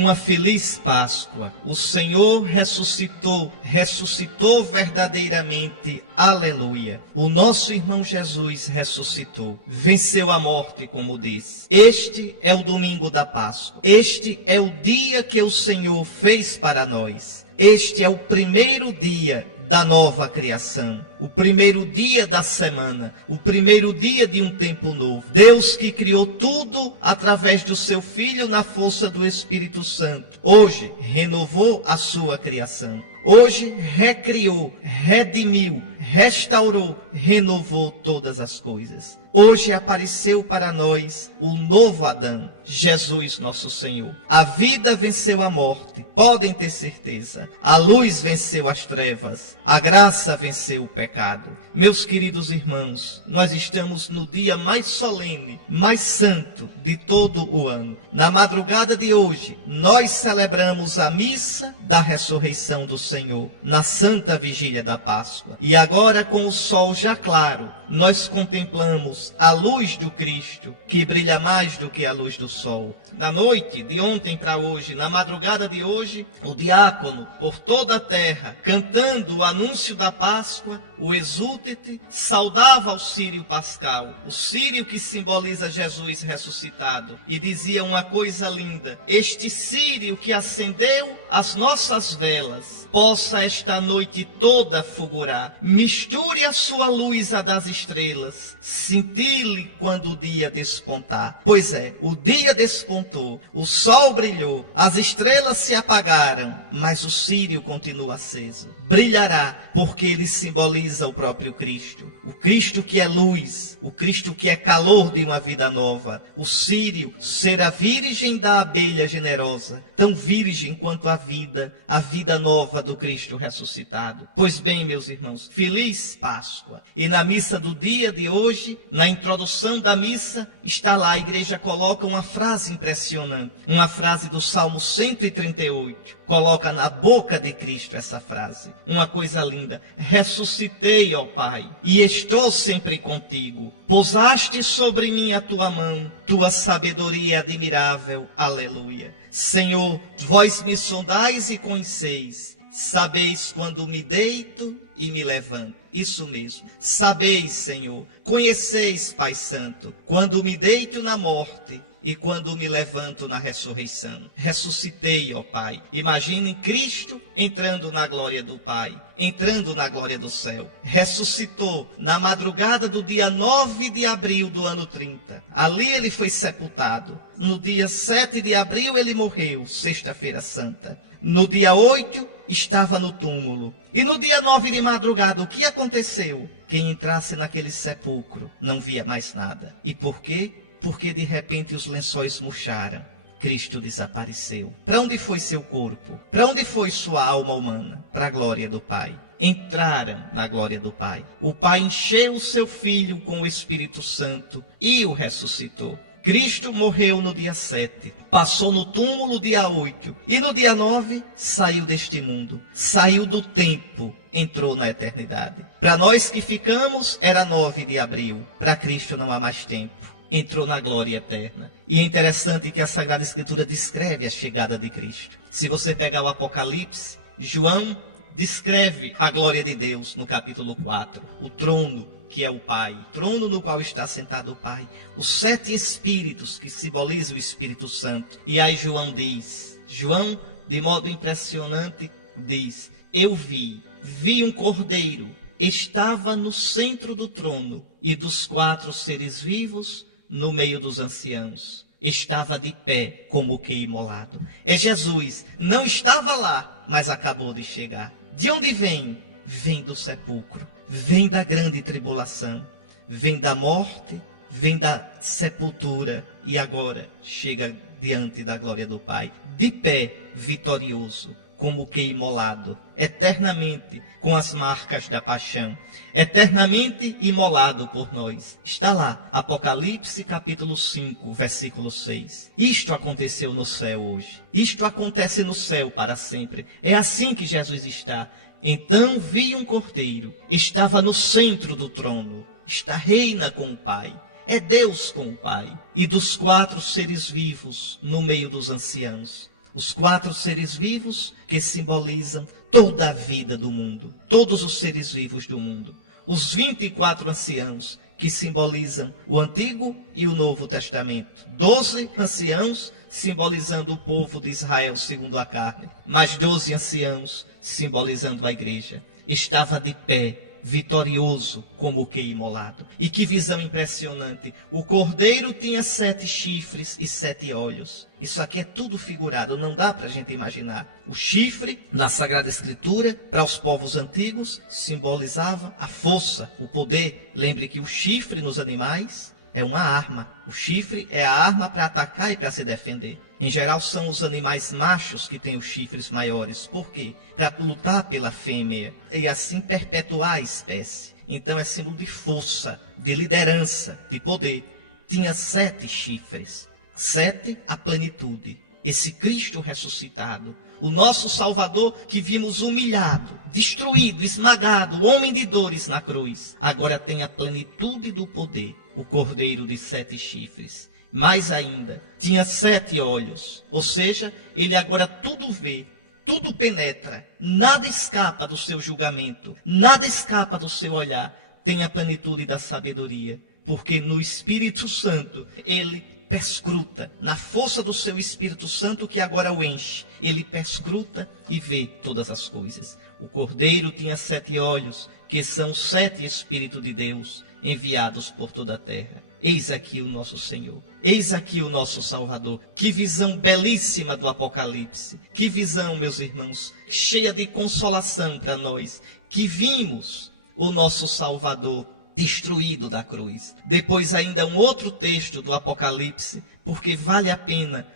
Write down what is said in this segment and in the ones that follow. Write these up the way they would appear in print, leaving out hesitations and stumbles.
uma feliz Páscoa. O Senhor ressuscitou, ressuscitou verdadeiramente. Aleluia. O nosso irmão Jesus ressuscitou, venceu a morte, como diz. Este é o domingo da Páscoa. Este é o dia que o Senhor fez para nós. Este é o primeiro dia da nova criação, o primeiro dia da semana, o primeiro dia de um tempo novo. Deus que criou tudo através do seu Filho na força do Espírito Santo, hoje renovou a sua criação. Hoje recriou, redimiu, restaurou, renovou todas as coisas. Hoje apareceu para nós o novo Adão, Jesus nosso Senhor. A vida venceu a morte, podem ter certeza. A luz venceu as trevas, a graça venceu o pecado. Meus queridos irmãos, nós estamos no dia mais solene, mais santo de todo o ano. Na madrugada de hoje, nós celebramos a missa da ressurreição do Senhor, na Santa Vigília da Páscoa. E agora, com o sol já claro, nós contemplamos a luz do Cristo, que brilha mais do que a luz do sol. Na noite, de ontem para hoje, na madrugada de hoje, o diácono, por toda a terra, cantando o anúncio da Páscoa, o Exultet, saudava o Círio Pascal, o Círio que simboliza Jesus ressuscitado, e dizia uma coisa linda: este Círio que acendeu as nossas velas, possa esta noite toda fulgurar, misture a sua luz à das estrelas, cintile quando o dia despontar. Pois é, o dia despontou, o sol brilhou, as estrelas se apagaram, mas o Círio continua aceso. Brilhará, porque ele simboliza o próprio Cristo. O Cristo que é luz, o Cristo que é calor de uma vida nova. O Círio ser a virgem da abelha generosa, tão virgem quanto a vida nova do Cristo ressuscitado. Pois bem, meus irmãos, feliz Páscoa. E na missa do dia de hoje, na introdução da missa, está lá, a igreja coloca uma frase impressionante, uma frase do Salmo 138. Coloca na boca de Cristo essa frase, uma coisa linda: ressuscitei, ó Pai, e estou sempre contigo. Pousaste sobre mim a tua mão, tua sabedoria é admirável. Aleluia. Senhor, vós me sondais e conheceis, sabeis quando me deito e me levanto. Isso mesmo, sabeis, Senhor, conheceis, Pai Santo, quando me deito na morte e quando me levanto na ressurreição. Ressuscitei, ó Pai. Imaginem Cristo entrando na glória do Pai, entrando na glória do céu. Ressuscitou na madrugada do dia 9 de abril do ano 30. Ali ele foi sepultado. No dia 7 de abril ele morreu, sexta-feira santa. No dia 8 estava no túmulo. E no dia 9 de madrugada, o que aconteceu? Quem entrasse naquele sepulcro não via mais nada. E por quê? Porque de repente os lençóis murcharam. Cristo desapareceu. Para onde foi seu corpo? Para onde foi sua alma humana? Para a glória do Pai. Entraram na glória do Pai. O Pai encheu o seu Filho com o Espírito Santo e o ressuscitou. Cristo morreu no dia 7, passou no túmulo dia 8 e no dia 9 saiu deste mundo, saiu do tempo, entrou na eternidade. Para nós que ficamos era 9 de abril, para Cristo não há mais tempo, entrou na glória eterna. E é interessante que a Sagrada Escritura descreve a chegada de Cristo. Se você pegar o Apocalipse, João descreve a glória de Deus no capítulo 4, o trono, que é o Pai, trono no qual está sentado o Pai, os 7 Espíritos que simbolizam o Espírito Santo. E aí João diz, João, de modo impressionante, diz: eu vi um cordeiro, estava no centro do trono, e dos 4 seres vivos, no meio dos anciãos, estava de pé como que imolado. É Jesus, não estava lá, mas acabou de chegar. De onde vem? Vem do sepulcro. Vem da grande tribulação, vem da morte, vem da sepultura e agora chega diante da glória do Pai, de pé, vitorioso, como que imolado, eternamente com as marcas da paixão, eternamente imolado por nós. Está lá, Apocalipse capítulo 5, versículo 6. Isto aconteceu no céu hoje, isto acontece no céu para sempre, é assim que Jesus está. Então vi um cordeiro, estava no centro do trono, reina com o Pai, é Deus com o Pai, e dos 4 seres vivos no meio dos anciãos. Os 4 seres vivos que simbolizam toda a vida do mundo, todos os seres vivos do mundo. Os 24 anciãos que simbolizam o Antigo e o Novo Testamento. 12 anciãos simbolizando o povo de Israel segundo a carne, mais 12 anciãos simbolizando a igreja. Estava de pé, vitorioso como o que imolado. E que visão impressionante! O cordeiro tinha 7 chifres e 7 olhos. Isso aqui é tudo figurado, não dá para a gente imaginar. O chifre, na Sagrada Escritura, para os povos antigos, simbolizava a força, o poder. Lembre que o chifre nos animais é uma arma. O chifre é a arma para atacar e para se defender. Em geral, são os animais machos que têm os chifres maiores. Por quê? Para lutar pela fêmea e assim perpetuar a espécie. Então é símbolo de força, de liderança, de poder. Tinha 7 chifres. 7, a plenitude. Esse Cristo ressuscitado, o nosso Salvador que vimos humilhado, destruído, esmagado, homem de dores na cruz. Agora tem a plenitude do poder, o cordeiro de 7 chifres. Mais ainda, tinha 7 olhos, ou seja, ele agora tudo vê, tudo penetra, nada escapa do seu julgamento, nada escapa do seu olhar. Tem a plenitude da sabedoria, porque no Espírito Santo ele perscruta, na força do seu Espírito Santo que agora o enche, ele perscruta e vê todas as coisas. O cordeiro tinha 7 olhos, que são 7 Espíritos de Deus enviados por toda a terra. Eis aqui o nosso Senhor, eis aqui o nosso Salvador. Que visão belíssima do Apocalipse, que visão, meus irmãos, cheia de consolação para nós, que vimos o nosso Salvador destruído da cruz. Depois ainda um outro texto do Apocalipse, porque vale a pena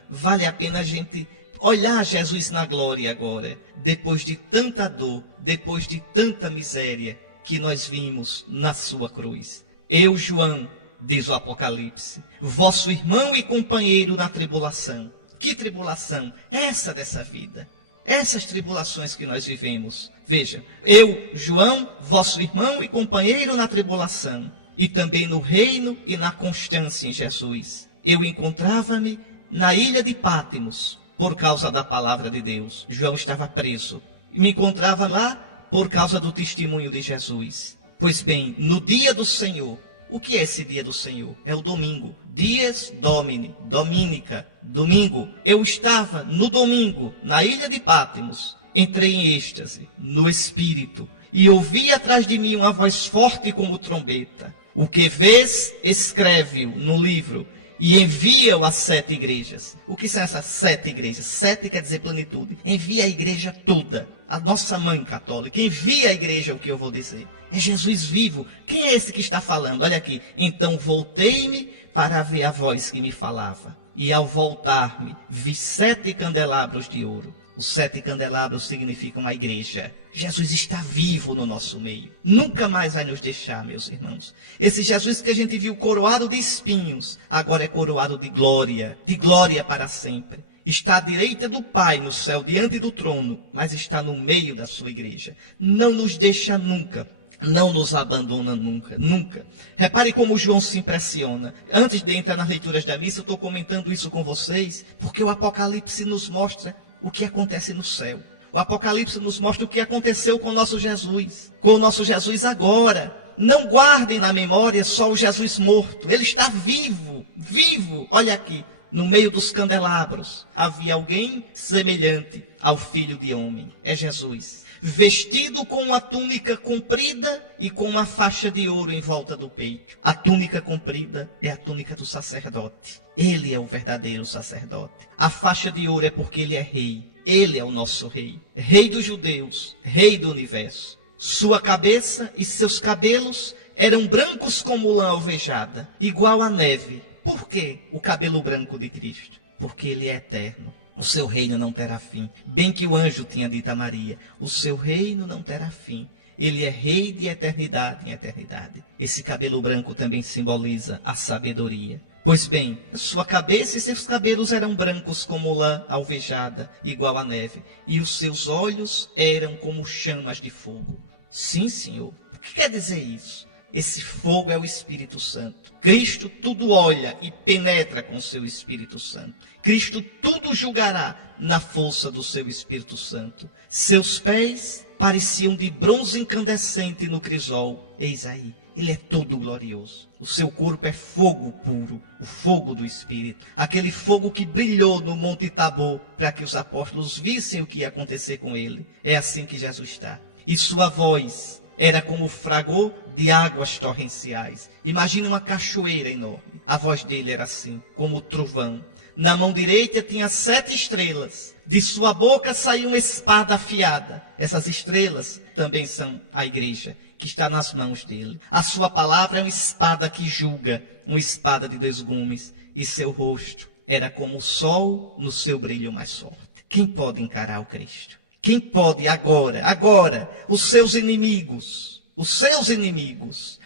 a gente olhar Jesus na glória agora, depois de tanta dor, depois de tanta miséria que nós vimos na sua cruz. Eu, João, diz o Apocalipse, vosso irmão e companheiro na tribulação. Que tribulação? Essa dessa vida. Essas tribulações que nós vivemos. Veja, eu, João, vosso irmão e companheiro na tribulação, e também no reino e na constância em Jesus. Eu encontrava-me na ilha de Pátimos, por causa da palavra de Deus. João estava preso. E me encontrava lá por causa do testemunho de Jesus. Pois bem, no dia do Senhor, o que é esse dia do Senhor? É o domingo. Dies Domini, Dominica, domingo. Eu estava no domingo, na ilha de Pátimos. Entrei em êxtase, no Espírito, e ouvi atrás de mim uma voz forte como trombeta. O que vês, escreve-o no livro e envia-o às 7 igrejas. O que são essas 7 igrejas? 7 quer dizer plenitude. Envia a igreja toda, a nossa mãe católica. Envia a igreja o que eu vou dizer. É Jesus vivo. Quem é esse que está falando? Olha aqui. Então voltei-me para ver a voz que me falava. E ao voltar-me, vi 7 candelabros de ouro. Os 7 candelabros significam a igreja. Jesus está vivo no nosso meio. Nunca mais vai nos deixar, meus irmãos. Esse Jesus que a gente viu coroado de espinhos, agora é coroado de glória para sempre. Está à direita do Pai no céu, diante do trono, mas está no meio da sua igreja. Não nos deixa nunca. Não nos abandona nunca, nunca. Repare como João se impressiona. Antes de entrar nas leituras da missa, eu estou comentando isso com vocês, porque o Apocalipse nos mostra o que acontece no céu. O Apocalipse nos mostra o que aconteceu com o nosso Jesus agora. Não guardem na memória só o Jesus morto. Ele está vivo, vivo. Olha aqui, no meio dos candelabros havia alguém semelhante ao Filho de Homem. É Jesus, vestido com uma túnica comprida e com uma faixa de ouro em volta do peito. A túnica comprida é a túnica do sacerdote. Ele é o verdadeiro sacerdote. A faixa de ouro é porque ele é rei. Ele é o nosso rei. Rei dos judeus, rei do universo. Sua cabeça e seus cabelos eram brancos como lã alvejada, igual à neve. Por que o cabelo branco de Cristo? Porque ele é eterno. O seu reino não terá fim. Bem que o anjo tinha dito a Maria, o seu reino não terá fim. Ele é rei de eternidade em eternidade. Esse cabelo branco também simboliza a sabedoria. Pois bem, sua cabeça e seus cabelos eram brancos como lã alvejada, igual à neve, e os seus olhos eram como chamas de fogo. Sim, Senhor. O que quer dizer isso? Esse fogo é o Espírito Santo. Cristo tudo olha e penetra com o seu Espírito Santo. Cristo tudo julgará na força do seu Espírito Santo. Seus pés pareciam de bronze incandescente no crisol. Eis aí, ele é todo glorioso. O seu corpo é fogo puro, o fogo do Espírito. Aquele fogo que brilhou no Monte Tabor para que os apóstolos vissem o que ia acontecer com ele. É assim que Jesus está. E sua voz era como o fragor de águas torrenciais. Imagine uma cachoeira enorme. A voz dele era assim, como o trovão. Na mão direita tinha 7 estrelas. De sua boca saiu uma espada afiada. Essas estrelas também são a igreja, que está nas mãos dele. A sua palavra é uma espada que julga, uma espada de 2 gumes. E seu rosto era como o sol no seu brilho mais forte. Quem pode encarar o Cristo? Quem pode agora, os seus inimigos,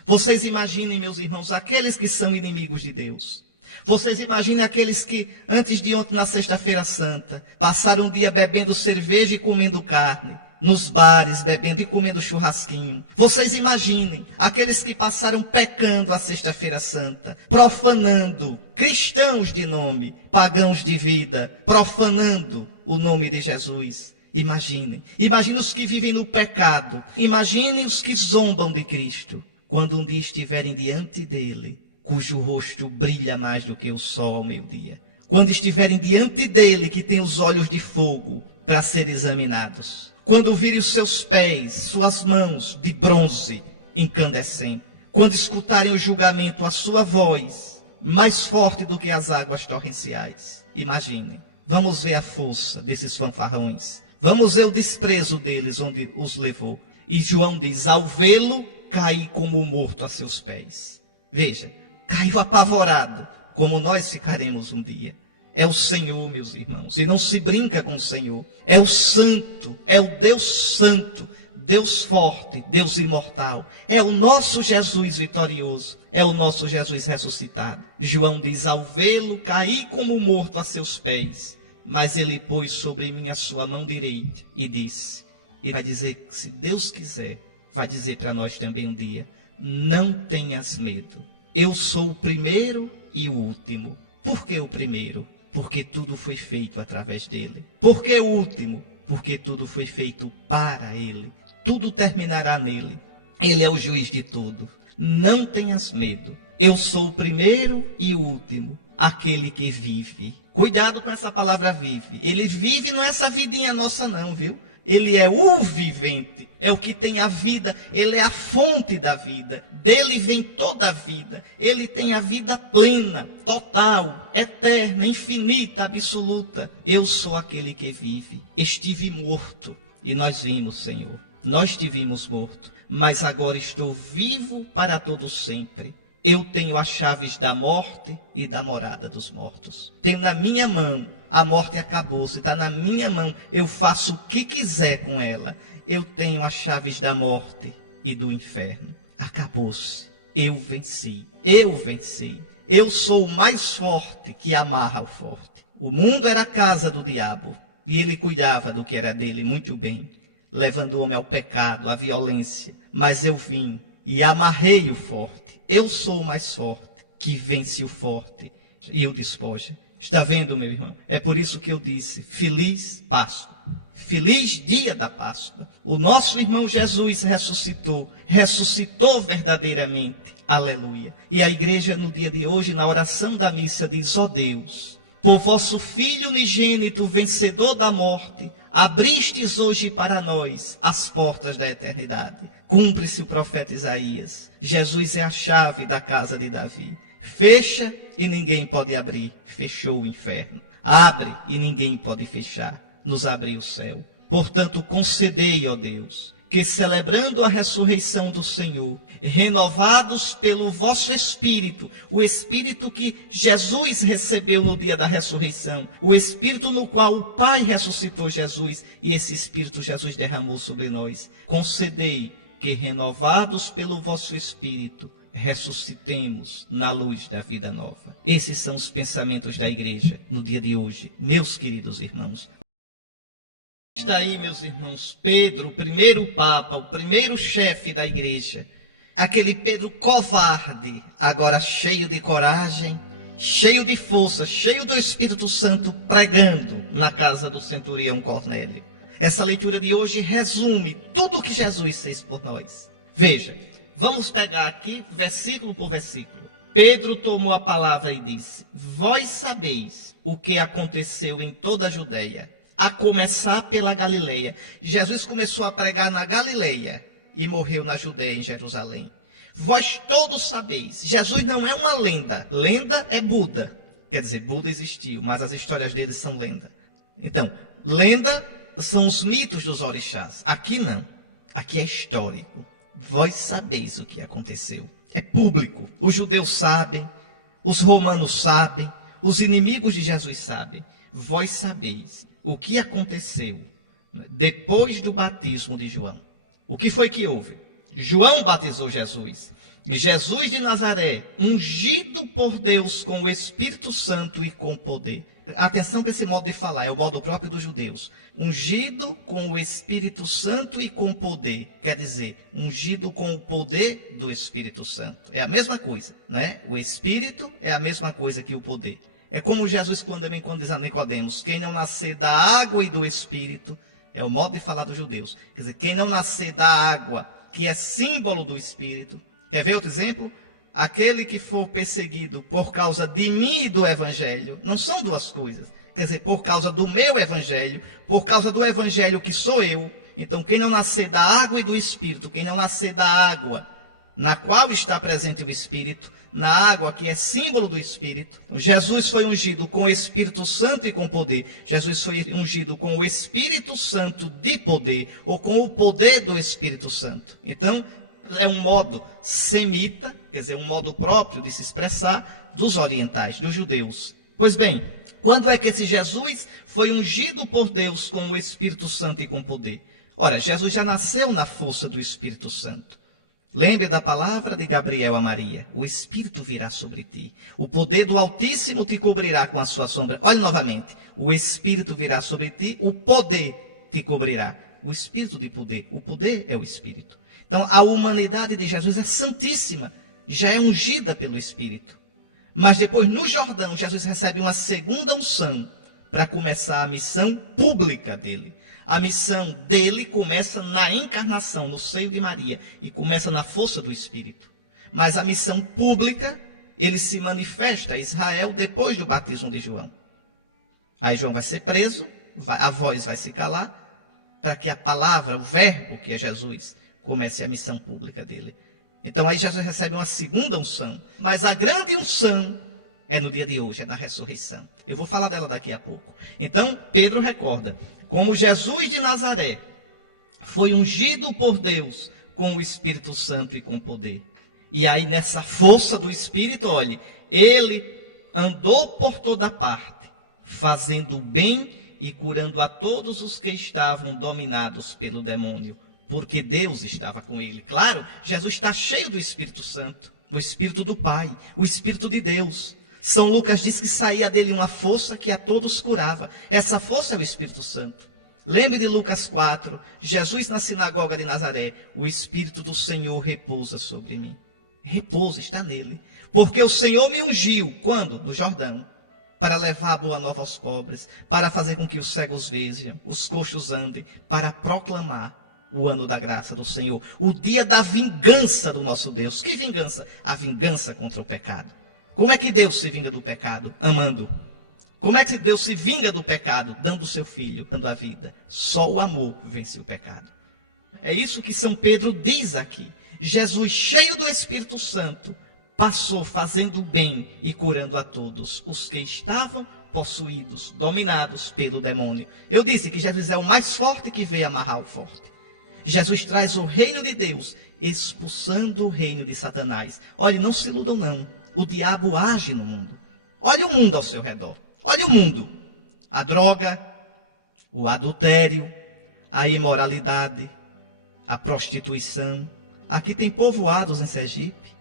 vocês imaginem, meus irmãos, aqueles que são inimigos de Deus. Vocês imaginem aqueles que, antes de ontem, na Sexta-feira Santa, passaram um dia bebendo cerveja e comendo carne, nos bares, bebendo e comendo churrasquinho. Vocês imaginem aqueles que passaram pecando a Sexta-feira Santa, profanando, cristãos de nome, pagãos de vida, profanando o nome de Jesus. Imaginem os que vivem no pecado, imaginem os que zombam de Cristo, quando um dia estiverem diante dele, cujo rosto brilha mais do que o sol ao meio-dia. Quando estiverem diante dele, que tem os olhos de fogo para ser examinados. Quando virem os seus pés, suas mãos de bronze incandescente. Quando escutarem o julgamento, a sua voz, mais forte do que as águas torrenciais. Imaginem. Vamos ver a força desses fanfarrões. Vamos ver o desprezo deles, onde os levou. E João diz, ao vê-lo, caí como morto a seus pés. Veja, caiu apavorado, como nós ficaremos um dia. É o Senhor, meus irmãos, e não se brinca com o Senhor. É o Santo, é o Deus Santo, Deus forte, Deus imortal. É o nosso Jesus vitorioso, é o nosso Jesus ressuscitado. João diz, ao vê-lo, caí como morto a seus pés. Mas ele pôs sobre mim a sua mão direita e disse, ele vai dizer, se Deus quiser, vai dizer para nós também um dia, não tenhas medo. Eu sou o primeiro e o último. Por que o primeiro? Porque tudo foi feito através dele. Por que o último? Porque tudo foi feito para ele. Tudo terminará nele. Ele é o juiz de tudo. Não tenhas medo. Eu sou o primeiro e o último. Aquele que vive. Cuidado com essa palavra vive. Ele vive, não é essa vidinha nossa não, viu? Ele é o vivente, é o que tem a vida, ele é a fonte da vida. Dele vem toda a vida. Ele tem a vida plena, total, eterna, infinita, absoluta. Eu sou aquele que vive. Estive morto e nós vimos, Senhor. Nós te vimos morto, mas agora estou vivo para todo sempre. Eu tenho as chaves da morte e da morada dos mortos. Tenho na minha mão, a morte acabou-se, está na minha mão. Eu faço o que quiser com ela. Eu tenho as chaves da morte e do inferno. Acabou-se. Eu venci. Eu venci. Eu sou o mais forte que amarra o forte. O mundo era a casa do diabo e ele cuidava do que era dele muito bem, levando o homem ao pecado, à violência. Mas eu vim e amarrei o forte. Eu sou o mais forte, que vence o forte e o despoja. Está vendo, meu irmão? É por isso que eu disse, feliz Páscoa. Feliz dia da Páscoa. O nosso irmão Jesus ressuscitou verdadeiramente. Aleluia. E a igreja no dia de hoje, na oração da missa, diz, ó Deus, por vosso Filho unigênito, vencedor da morte, abristes hoje para nós as portas da eternidade. Cumpre-se o profeta Isaías. Jesus é a chave da casa de Davi. Fecha e ninguém pode abrir. Fechou o inferno. Abre e ninguém pode fechar. Nos abriu o céu. Portanto, concedei, ó Deus, que celebrando a ressurreição do Senhor, renovados pelo vosso Espírito, o Espírito que Jesus recebeu no dia da ressurreição, o Espírito no qual o Pai ressuscitou Jesus, e esse Espírito Jesus derramou sobre nós, concedei que renovados pelo vosso Espírito, ressuscitemos na luz da vida nova. Esses são os pensamentos da igreja no dia de hoje, meus queridos irmãos. Está aí, meus irmãos, Pedro, o primeiro Papa, o primeiro chefe da igreja, aquele Pedro covarde, agora cheio de coragem, cheio de força, cheio do Espírito Santo, pregando na casa do centurião Cornélio. Essa leitura de hoje resume tudo o que Jesus fez por nós. Veja, vamos pegar aqui versículo por versículo. Pedro tomou a palavra e disse: vós sabeis o que aconteceu em toda a Judeia, a começar pela Galileia. Jesus começou a pregar na Galileia e morreu na Judeia, em Jerusalém. Vós todos sabeis, Jesus não é uma lenda. Lenda é Buda. Quer dizer, Buda existiu, mas as histórias dele são lenda. Então, lenda são os mitos dos orixás. Aqui não. Aqui é histórico. Vós sabeis o que aconteceu. É público. Os judeus sabem, os romanos sabem, os inimigos de Jesus sabem. Vós sabeis o que aconteceu depois do batismo de João. O que foi que houve? João batizou Jesus. E Jesus de Nazaré, ungido por Deus com o Espírito Santo e com poder. Atenção para esse modo de falar, é o modo próprio dos judeus. Ungido com o Espírito Santo e com poder. Quer dizer, ungido com o poder do Espírito Santo. É a mesma coisa, né? O Espírito é a mesma coisa que o poder. É como Jesus quando diz a Nicodemos: quem não nascer da água e do Espírito, é o modo de falar dos judeus. Quer dizer, quem não nascer da água, que é símbolo do Espírito. Quer ver outro exemplo? Aquele que for perseguido por causa de mim e do Evangelho, não são duas coisas. Quer dizer, por causa do meu Evangelho, por causa do Evangelho que sou eu. Então, quem não nascer da água e do Espírito, quem não nascer da água na qual está presente o Espírito, na água que é símbolo do Espírito. Então, Jesus foi ungido com o Espírito Santo e com poder. Jesus foi ungido com o Espírito Santo de poder, ou com o poder do Espírito Santo. Então, é um modo semita, quer dizer, um modo próprio de se expressar dos orientais, dos judeus. Pois bem, quando é que esse Jesus foi ungido por Deus com o Espírito Santo e com poder? Ora, Jesus já nasceu na força do Espírito Santo. Lembre da palavra de Gabriel a Maria: o Espírito virá sobre ti, o poder do Altíssimo te cobrirá com a sua sombra. Olhe novamente: o Espírito virá sobre ti, o poder te cobrirá. O Espírito de poder, o poder é o Espírito. Então, a humanidade de Jesus é santíssima, já é ungida pelo Espírito. Mas depois, no Jordão, Jesus recebe uma segunda unção para começar a missão pública dele. A missão dele começa na encarnação, no seio de Maria, e começa na força do Espírito. Mas a missão pública, ele se manifesta a Israel depois do batismo de João. Aí João vai ser preso, a voz vai se calar, para que a palavra, o verbo que é Jesus, comece a missão pública dele. Então aí Jesus recebe uma segunda unção. Mas a grande unção é no dia de hoje, é na ressurreição. Eu vou falar dela daqui a pouco. Então, Pedro recorda: como Jesus de Nazaré foi ungido por Deus com o Espírito Santo e com poder. E aí nessa força do Espírito, olhe, ele andou por toda parte, fazendo o bem e curando a todos os que estavam dominados pelo demônio, porque Deus estava com ele. Claro, Jesus está cheio do Espírito Santo, o Espírito do Pai, o Espírito de Deus. São Lucas diz que saía dele uma força que a todos curava. Essa força é o Espírito Santo. Lembre de Lucas 4, Jesus na sinagoga de Nazaré: o Espírito do Senhor repousa sobre mim. Repousa, está nele. Porque o Senhor me ungiu, quando? No Jordão, para levar a boa nova aos pobres, para fazer com que os cegos vejam, os coxos andem, para proclamar o ano da graça do Senhor, o dia da vingança do nosso Deus. Que vingança? A vingança contra o pecado. Como é que Deus se vinga do pecado? Amando. Como é que Deus se vinga do pecado? Dando o seu filho, dando a vida. Só o amor vence o pecado. É isso que São Pedro diz aqui. Jesus, cheio do Espírito Santo, passou fazendo bem e curando a todos os que estavam possuídos, dominados pelo demônio. Eu disse que Jesus é o mais forte que veio amarrar o forte. Jesus traz o reino de Deus, expulsando o reino de Satanás. Olhe, não se iludam não. O diabo age no mundo. Olhe o mundo ao seu redor. Olhe o mundo. A droga, o adultério, a imoralidade, a prostituição. Aqui tem povoados em Sergipe,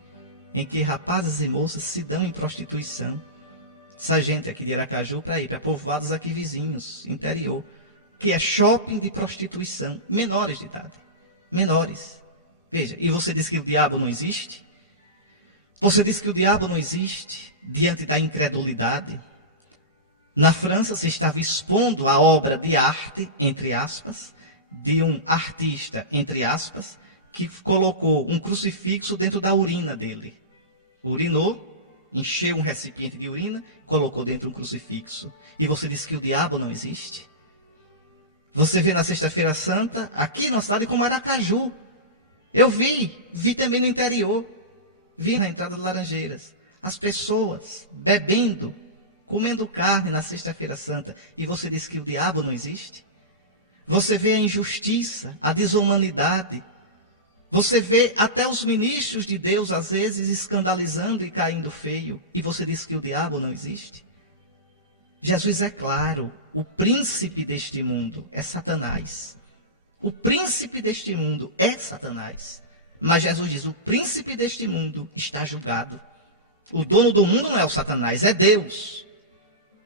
em que rapazes e moças se dão em prostituição. Essa gente aqui de Aracaju para ir para povoados aqui vizinhos, interior, que é shopping de prostituição, menores de idade. Menores. Veja, e você diz que o diabo não existe? Você diz que o diabo não existe diante da incredulidade? Na França se estava expondo a obra de arte, entre aspas, de um artista, entre aspas, que colocou um crucifixo dentro da urina dele. Urinou, encheu um recipiente de urina, colocou dentro um crucifixo. E você diz que o diabo não existe? Você vê na Sexta-feira Santa, aqui na cidade como Aracaju. Eu vi também no interior, vi na entrada de Laranjeiras, as pessoas bebendo, comendo carne na Sexta-feira Santa. E você diz que o diabo não existe? Você vê a injustiça, a desumanidade. Você vê até os ministros de Deus, às vezes, escandalizando e caindo feio. E você diz que o diabo não existe? Jesus é claro, o príncipe deste mundo é Satanás. O príncipe deste mundo é Satanás. Mas Jesus diz, o príncipe deste mundo está julgado. O dono do mundo não é o Satanás, é Deus.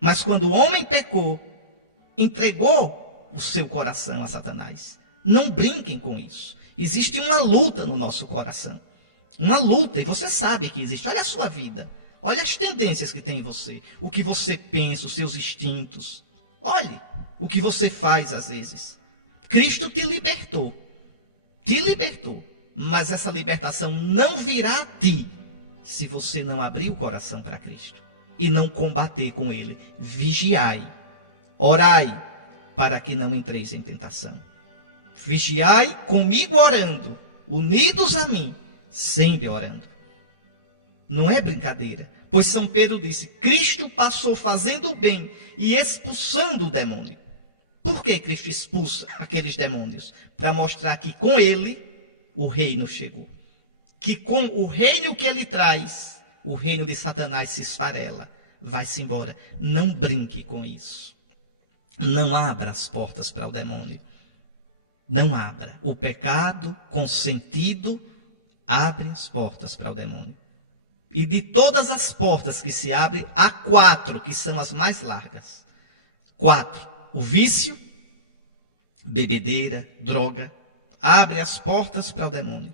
Mas quando o homem pecou, entregou o seu coração a Satanás. Não brinquem com isso. Existe uma luta no nosso coração. Uma luta, e você sabe que existe. Olha a sua vida. Olha as tendências que tem em você. O que você pensa, os seus instintos. Olhe o que você faz às vezes. Cristo te libertou. Te libertou. Mas essa libertação não virá a ti se você não abrir o coração para Cristo. E não combater com Ele. Vigiai. Orai para que não entreis em tentação. Vigiai comigo orando, unidos a mim, sempre orando. Não é brincadeira, pois São Pedro disse, Cristo passou fazendo o bem e expulsando o demônio. Por que Cristo expulsa aqueles demônios? Para mostrar que com ele o reino chegou. Que com o reino que ele traz, o reino de Satanás se esfarela, vai-se embora. Não brinque com isso. Não abra as portas para o demônio. Não abra. O pecado consentido abre as portas para o demônio. E de todas as portas que se abrem, há 4 que são as mais largas. 4. O vício, bebedeira, droga, abre as portas para o demônio.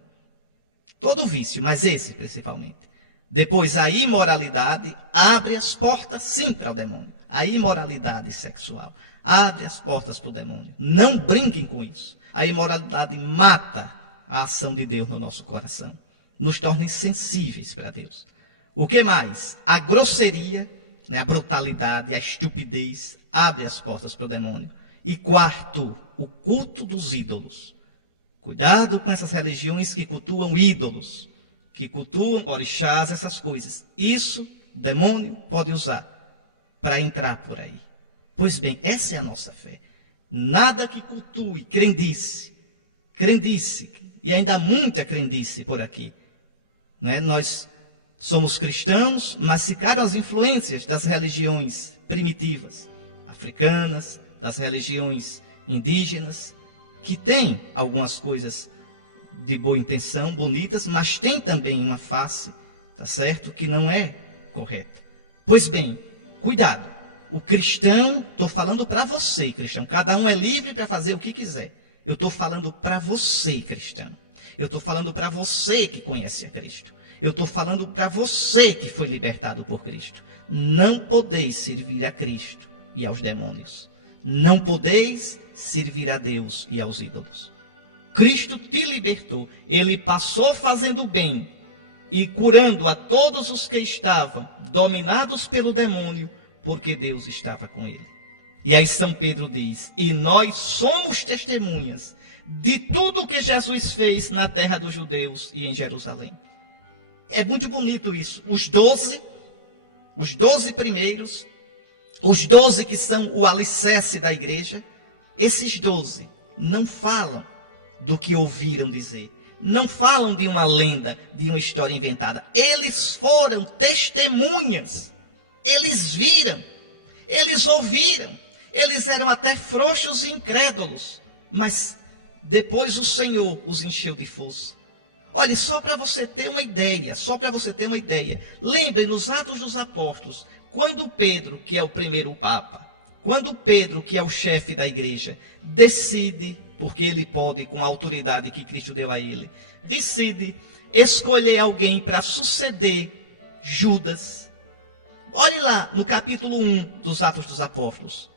Todo vício, mas esse principalmente. Depois a imoralidade abre as portas sim para o demônio. A imoralidade sexual abre as portas para o demônio. Não brinquem com isso. A imoralidade mata a ação de Deus no nosso coração. Nos torna insensíveis para Deus. O que mais? A grosseria, a brutalidade, a estupidez, abre as portas para o demônio. E 4, o culto dos ídolos. Cuidado com essas religiões que cultuam ídolos, que cultuam orixás, essas coisas. Isso, o demônio pode usar para entrar por aí. Pois bem, essa é a nossa fé. Nada que cultue crendice, e ainda há muita crendice por aqui. Nós somos cristãos, mas ficaram as influências das religiões primitivas, africanas, das religiões indígenas, que têm algumas coisas de boa intenção, bonitas, mas tem também uma face, tá certo, que não é correta. Pois bem, cuidado. O cristão, estou falando para você, cristão. Cada um é livre para fazer o que quiser. Eu estou falando para você, cristão. Eu estou falando para você que conhece a Cristo. Eu estou falando para você que foi libertado por Cristo. Não podeis servir a Cristo e aos demônios. Não podeis servir a Deus e aos ídolos. Cristo te libertou. Ele passou fazendo bem e curando a todos os que estavam dominados pelo demônio, porque Deus estava com ele. E aí São Pedro diz, e nós somos testemunhas de tudo o que Jesus fez na terra dos judeus e em Jerusalém. É muito bonito isso. Os 12 primeiros, os 12 que são o alicerce da igreja, esses 12 não falam do que ouviram dizer. Não falam de uma lenda, de uma história inventada. Eles foram testemunhas. Eles viram, eles ouviram, eles eram até frouxos e incrédulos, mas depois o Senhor os encheu de força. Olha, só para você ter uma ideia, lembre nos Atos dos Apóstolos, quando Pedro, que é o primeiro Papa, quando Pedro, que é o chefe da igreja, decide porque ele pode, com a autoridade que Cristo deu a ele, decide escolher alguém para suceder Judas. Olhe lá no capítulo 1 dos Atos dos Apóstolos.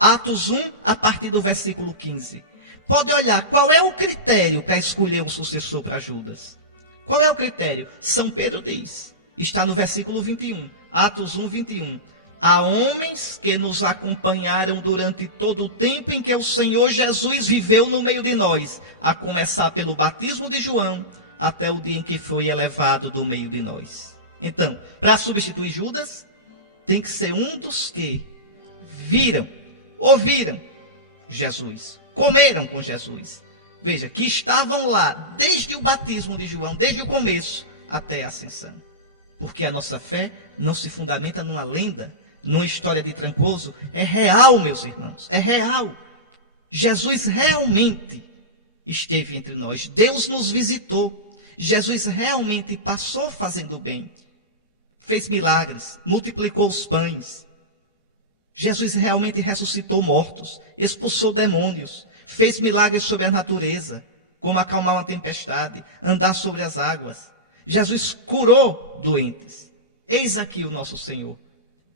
Atos 1, a partir do versículo 15. Pode olhar qual é o critério para escolher um sucessor para Judas. Qual é o critério? São Pedro diz, está no versículo 21, Atos 1, 21. Há homens que nos acompanharam durante todo o tempo em que o Senhor Jesus viveu no meio de nós, a começar pelo batismo de João, até o dia em que foi elevado do meio de nós. Então, para substituir Judas, tem que ser um dos que viram, ouviram Jesus, comeram com Jesus. Veja, que estavam lá desde o batismo de João, desde o começo até a ascensão. Porque a nossa fé não se fundamenta numa lenda, numa história de Trancoso. É real, meus irmãos, é real. Jesus realmente esteve entre nós. Deus nos visitou. Jesus realmente passou fazendo bem. Fez milagres, multiplicou os pães. Jesus realmente ressuscitou mortos, expulsou demônios, fez milagres sobre a natureza, como acalmar uma tempestade, andar sobre as águas. Jesus curou doentes. Eis aqui o nosso Senhor.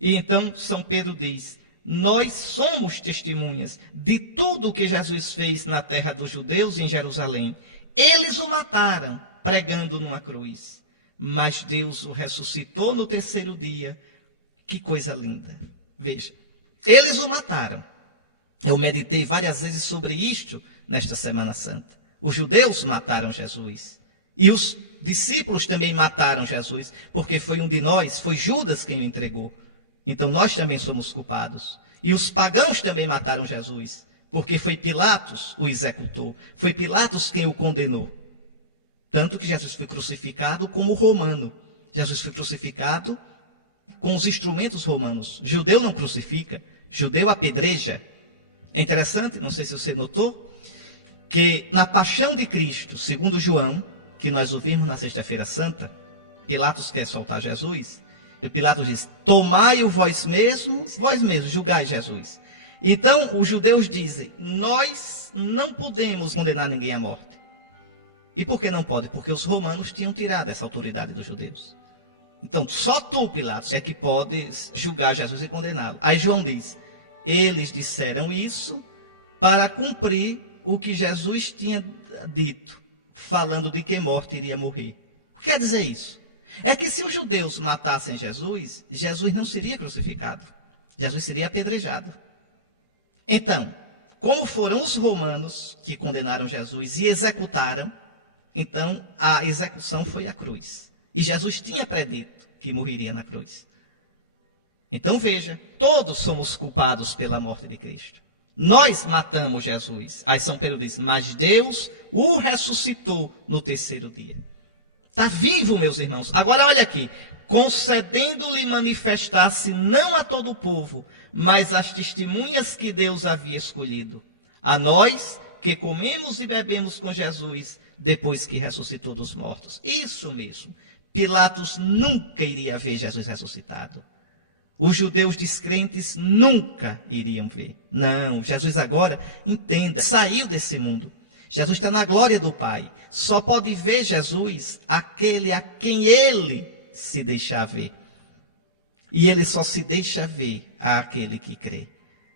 E então São Pedro diz, nós somos testemunhas de tudo o que Jesus fez na terra dos judeus e em Jerusalém. Eles o mataram, pregando numa cruz. Mas Deus o ressuscitou no terceiro dia. Que coisa linda. Veja, eles o mataram. Eu meditei várias vezes sobre isto nesta Semana Santa. Os judeus mataram Jesus. E os discípulos também mataram Jesus, porque foi um de nós, foi Judas quem o entregou. Então nós também somos culpados. E os pagãos também mataram Jesus, porque foi Pilatos o executou. Foi Pilatos quem o condenou. Tanto que Jesus foi crucificado como romano. Jesus foi crucificado com os instrumentos romanos. Judeu não crucifica, judeu apedreja. É interessante, não sei se você notou, que na paixão de Cristo, segundo João, que nós ouvimos na Sexta-feira Santa, Pilatos quer soltar Jesus, e Pilatos diz, tomai-o vós mesmos, julgai Jesus. Então, os judeus dizem, nós não podemos condenar ninguém à morte. E por que não pode? Porque os romanos tinham tirado essa autoridade dos judeus. Então, só tu, Pilatos, é que podes julgar Jesus e condená-lo. Aí João diz, eles disseram isso para cumprir o que Jesus tinha dito, falando de que morte iria morrer. O que quer dizer isso? É que se os judeus matassem Jesus, Jesus não seria crucificado. Jesus seria apedrejado. Então, como foram os romanos que condenaram Jesus e executaram, então a execução foi a cruz. E Jesus tinha predito que morreria na cruz. Então veja, todos somos culpados pela morte de Cristo. Nós matamos Jesus. Aí São Pedro diz, mas Deus o ressuscitou no terceiro dia. Está vivo, meus irmãos. Agora olha aqui, concedendo-lhe manifestar-se não a todo o povo, mas às testemunhas que Deus havia escolhido. A nós que comemos e bebemos com Jesus depois que ressuscitou dos mortos. Isso mesmo. Pilatos nunca iria ver Jesus ressuscitado. Os judeus descrentes nunca iriam ver. Não, Jesus agora, entenda, saiu desse mundo. Jesus está na glória do Pai. Só pode ver Jesus aquele a quem ele se deixar ver. E ele só se deixa ver àquele que crê.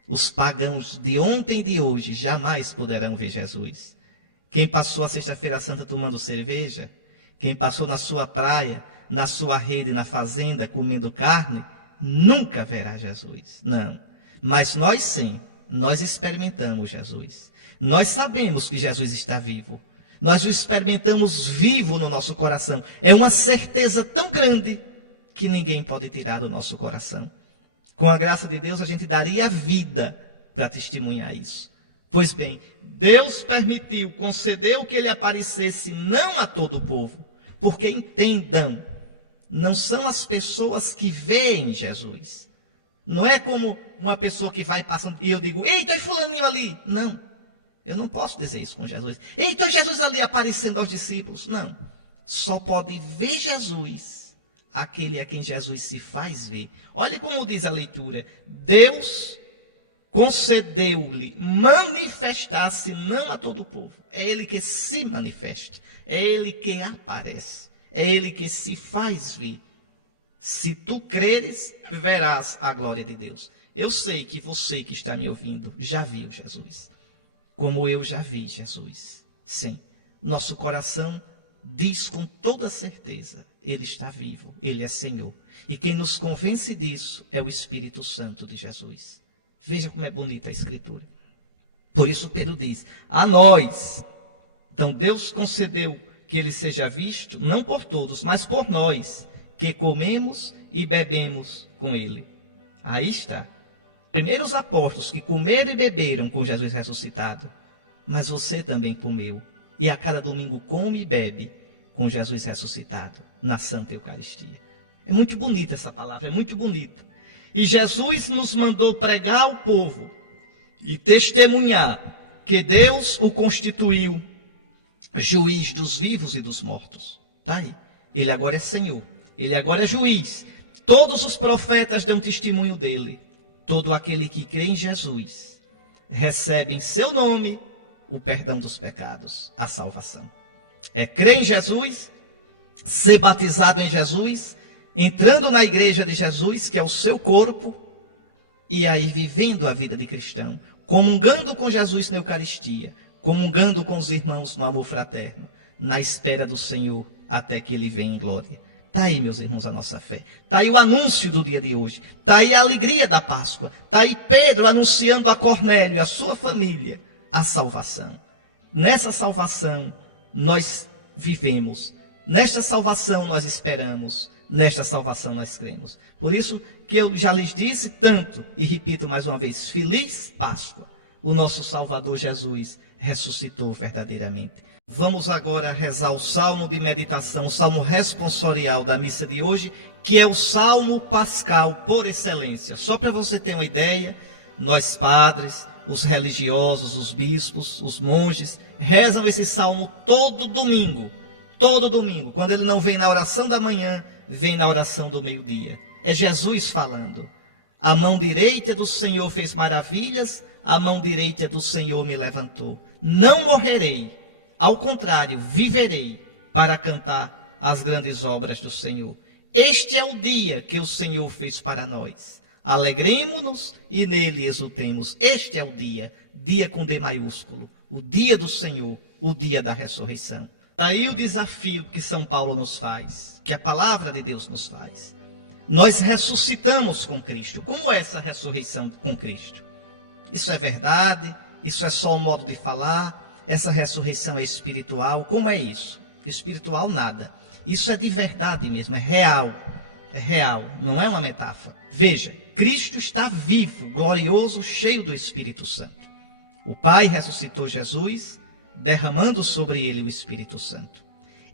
Os pagãos de ontem e de hoje jamais poderão ver Jesus. Quem passou a Sexta-feira Santa tomando cerveja, quem passou na sua praia, na sua rede, na fazenda, comendo carne, nunca verá Jesus. Não. Mas nós sim, nós experimentamos Jesus. Nós sabemos que Jesus está vivo. Nós o experimentamos vivo no nosso coração. É uma certeza tão grande que ninguém pode tirar do nosso coração. Com a graça de Deus, a gente daria a vida para testemunhar isso. Pois bem, Deus permitiu, concedeu que ele aparecesse não a todo o povo, porque entendam, não são as pessoas que veem Jesus. Não é como uma pessoa que vai passando e eu digo, eita, é fulaninho ali. Não, eu não posso dizer isso com Jesus. Eita, é Jesus ali aparecendo aos discípulos. Não, só pode ver Jesus aquele a quem Jesus se faz ver. Olha como diz a leitura, Deus concedeu-lhe manifestar-se não a todo o povo. É ele que se manifesta, é ele que aparece, é ele que se faz vir. Se tu creres, verás a glória de Deus. Eu sei que você que está me ouvindo já viu Jesus, como eu já vi Jesus. Sim, nosso coração diz com toda certeza, ele está vivo, ele é Senhor. E quem nos convence disso é o Espírito Santo de Jesus. Veja como é bonita a Escritura. Por isso Pedro diz, a nós. Então Deus concedeu que ele seja visto, não por todos, mas por nós, que comemos e bebemos com ele. Aí está. Primeiro os apóstolos que comeram e beberam com Jesus ressuscitado, mas você também comeu. E a cada domingo come e bebe com Jesus ressuscitado na Santa Eucaristia. É muito bonita essa palavra, é muito bonita. E Jesus nos mandou pregar ao povo e testemunhar que Deus o constituiu juiz dos vivos e dos mortos. Está aí. Ele agora é Senhor. Ele agora é juiz. Todos os profetas dão testemunho dele. Todo aquele que crê em Jesus recebe em seu nome o perdão dos pecados, a salvação. É crer em Jesus, ser batizado em Jesus, entrando na igreja de Jesus, que é o seu corpo, e aí vivendo a vida de cristão, comungando com Jesus na Eucaristia, comungando com os irmãos no amor fraterno, na espera do Senhor, até que ele venha em glória. Está aí, meus irmãos, a nossa fé. Está aí o anúncio do dia de hoje. Está aí a alegria da Páscoa. Está aí Pedro anunciando a Cornélio e a sua família a salvação. Nessa salvação nós vivemos. Nesta salvação nós esperamos. Nesta salvação nós cremos. Por isso que eu já lhes disse tanto, e repito mais uma vez, feliz Páscoa. O nosso Salvador Jesus ressuscitou verdadeiramente. Vamos agora rezar o salmo de meditação, o salmo responsorial da missa de hoje, que é o salmo pascal por excelência. Só para você ter uma ideia, nós padres, os religiosos, os bispos, os monges, rezam esse salmo todo domingo. Todo domingo. Quando ele não vem na oração da manhã, vem na oração do meio-dia. É Jesus falando. A mão direita do Senhor fez maravilhas, a mão direita do Senhor me levantou. Não morrerei. Ao contrário, viverei para cantar as grandes obras do Senhor. Este é o dia que o Senhor fez para nós. Alegremo-nos e nele exultemos. Este é o dia, dia com D maiúsculo, o dia do Senhor, o dia da ressurreição. Daí o desafio que São Paulo nos faz, que a palavra de Deus nos faz. Nós ressuscitamos com Cristo. Como é essa ressurreição com Cristo? Isso é verdade? Isso é só um modo de falar? Essa ressurreição é espiritual? Como é isso? Espiritual nada. Isso é de verdade mesmo, é real. É real, não é uma metáfora. Veja, Cristo está vivo, glorioso, cheio do Espírito Santo. O Pai ressuscitou Jesus, derramando sobre ele o Espírito Santo.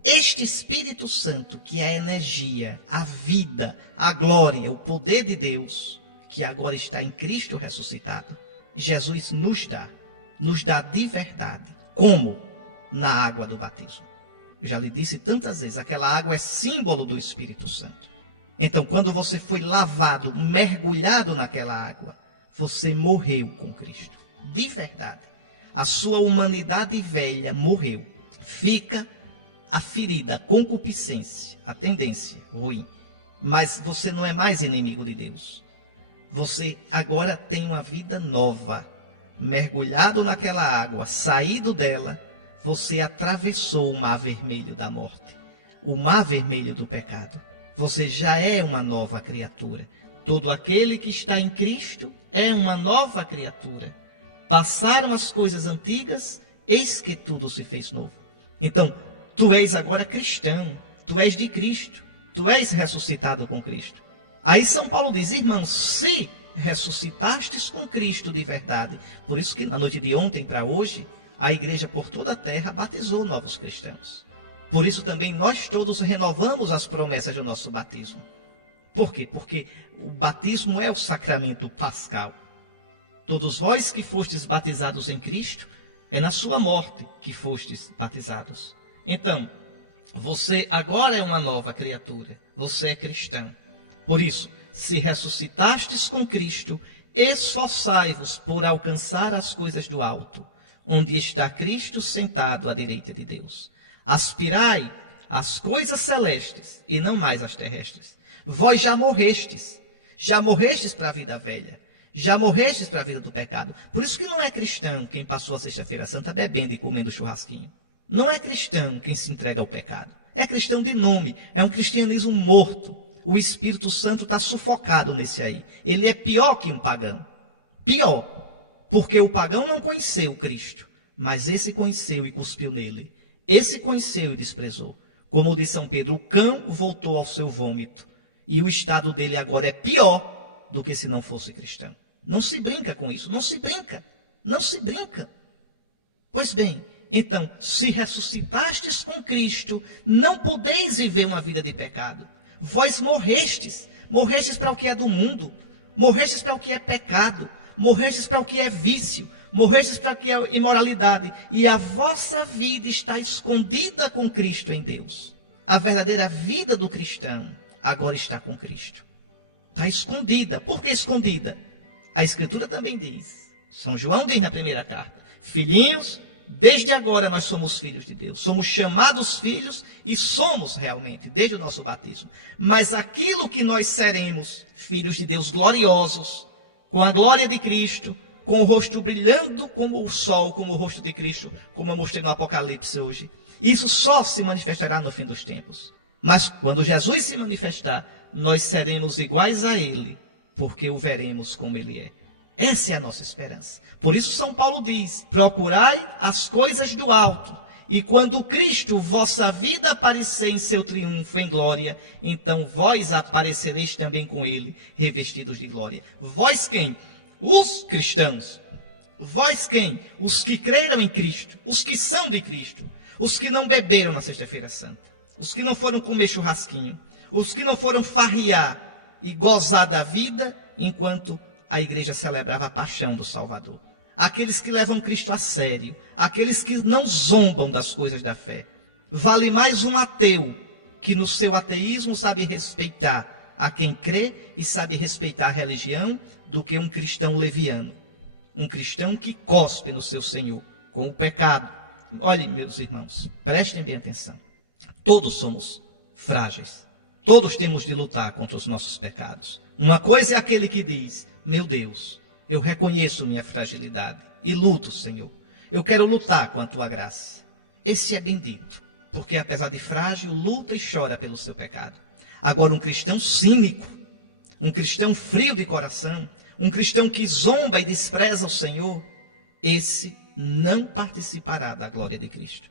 Este Espírito Santo, que é a energia, a vida, a glória, o poder de Deus, que agora está em Cristo ressuscitado, Jesus nos dá de verdade. Como? Na água do batismo. Eu já lhe disse tantas vezes, aquela água é símbolo do Espírito Santo. Então, quando você foi lavado, mergulhado naquela água, você morreu com Cristo. De verdade. A sua humanidade velha morreu. Fica a ferida, a concupiscência, a tendência ruim. Mas você não é mais inimigo de Deus. Você agora tem uma vida nova. Mergulhado naquela água, saído dela, você atravessou o mar vermelho da morte, o mar vermelho do pecado. Você já é uma nova criatura. Todo aquele que está em Cristo é uma nova criatura. Passaram as coisas antigas, eis que tudo se fez novo. Então, tu és agora cristão, tu és de Cristo, tu és ressuscitado com Cristo. Aí São Paulo diz, irmãos, se ressuscitastes com Cristo de verdade. Por isso que na noite de ontem para hoje, a igreja por toda a terra batizou novos cristãos. Por isso também nós todos renovamos as promessas do nosso batismo. Por quê? Porque o batismo é o sacramento pascal. Todos vós que fostes batizados em Cristo, é na sua morte que fostes batizados. Então, você agora é uma nova criatura. Você é cristão. Por isso, se ressuscitastes com Cristo, esforçai-vos por alcançar as coisas do alto, onde está Cristo sentado à direita de Deus. Aspirai às coisas celestes e não mais às terrestres. Vós já morrestes para a vida velha, já morrestes para a vida do pecado. Por isso que não é cristão quem passou a Sexta-feira Santa bebendo e comendo churrasquinho. Não é cristão quem se entrega ao pecado. É cristão de nome, é um cristianismo morto. O Espírito Santo está sufocado nesse aí. Ele é pior que um pagão. Pior, porque o pagão não conheceu Cristo, mas esse conheceu e cuspiu nele. Esse conheceu e desprezou. Como diz São Pedro, o cão voltou ao seu vômito. E o estado dele agora é pior do que se não fosse cristão. Não se brinca com isso, não se brinca. Não se brinca. Pois bem, então, se ressuscitastes com Cristo, não podeis viver uma vida de pecado. Vós morrestes para o que é do mundo, morrestes para o que é pecado, morrestes para o que é vício, morrestes para o que é imoralidade, e a vossa vida está escondida com Cristo em Deus. A verdadeira vida do cristão agora está com Cristo. Está escondida. Por que escondida? A Escritura também diz, São João diz na primeira carta, filhinhos, desde agora nós somos filhos de Deus, somos chamados filhos e somos realmente, desde o nosso batismo. Mas aquilo que nós seremos, filhos de Deus gloriosos, com a glória de Cristo, com o rosto brilhando como o sol, como o rosto de Cristo, como eu mostrei no Apocalipse hoje, isso só se manifestará no fim dos tempos. Mas quando Jesus se manifestar, nós seremos iguais a Ele, porque o veremos como Ele é. Essa é a nossa esperança. Por isso São Paulo diz, procurai as coisas do alto, e quando Cristo, vossa vida, aparecer em seu triunfo, em glória, então vós aparecereis também com Ele, revestidos de glória. Vós quem? Os cristãos. Vós quem? Os que creram em Cristo, os que são de Cristo, os que não beberam na Sexta-feira Santa, os que não foram comer churrasquinho, os que não foram farrear e gozar da vida, enquanto a igreja celebrava a paixão do Salvador. Aqueles que levam Cristo a sério, aqueles que não zombam das coisas da fé. Vale mais um ateu que no seu ateísmo sabe respeitar a quem crê e sabe respeitar a religião, do que um cristão leviano. Um cristão que cospe no seu Senhor com o pecado. Olhem, meus irmãos, prestem bem atenção. Todos somos frágeis. Todos temos de lutar contra os nossos pecados. Uma coisa é aquele que diz, meu Deus, eu reconheço minha fragilidade e luto, Senhor. Eu quero lutar com a tua graça. Esse é bendito, porque apesar de frágil, luta e chora pelo seu pecado. Agora, um cristão cínico, um cristão frio de coração, um cristão que zomba e despreza o Senhor, esse não participará da glória de Cristo.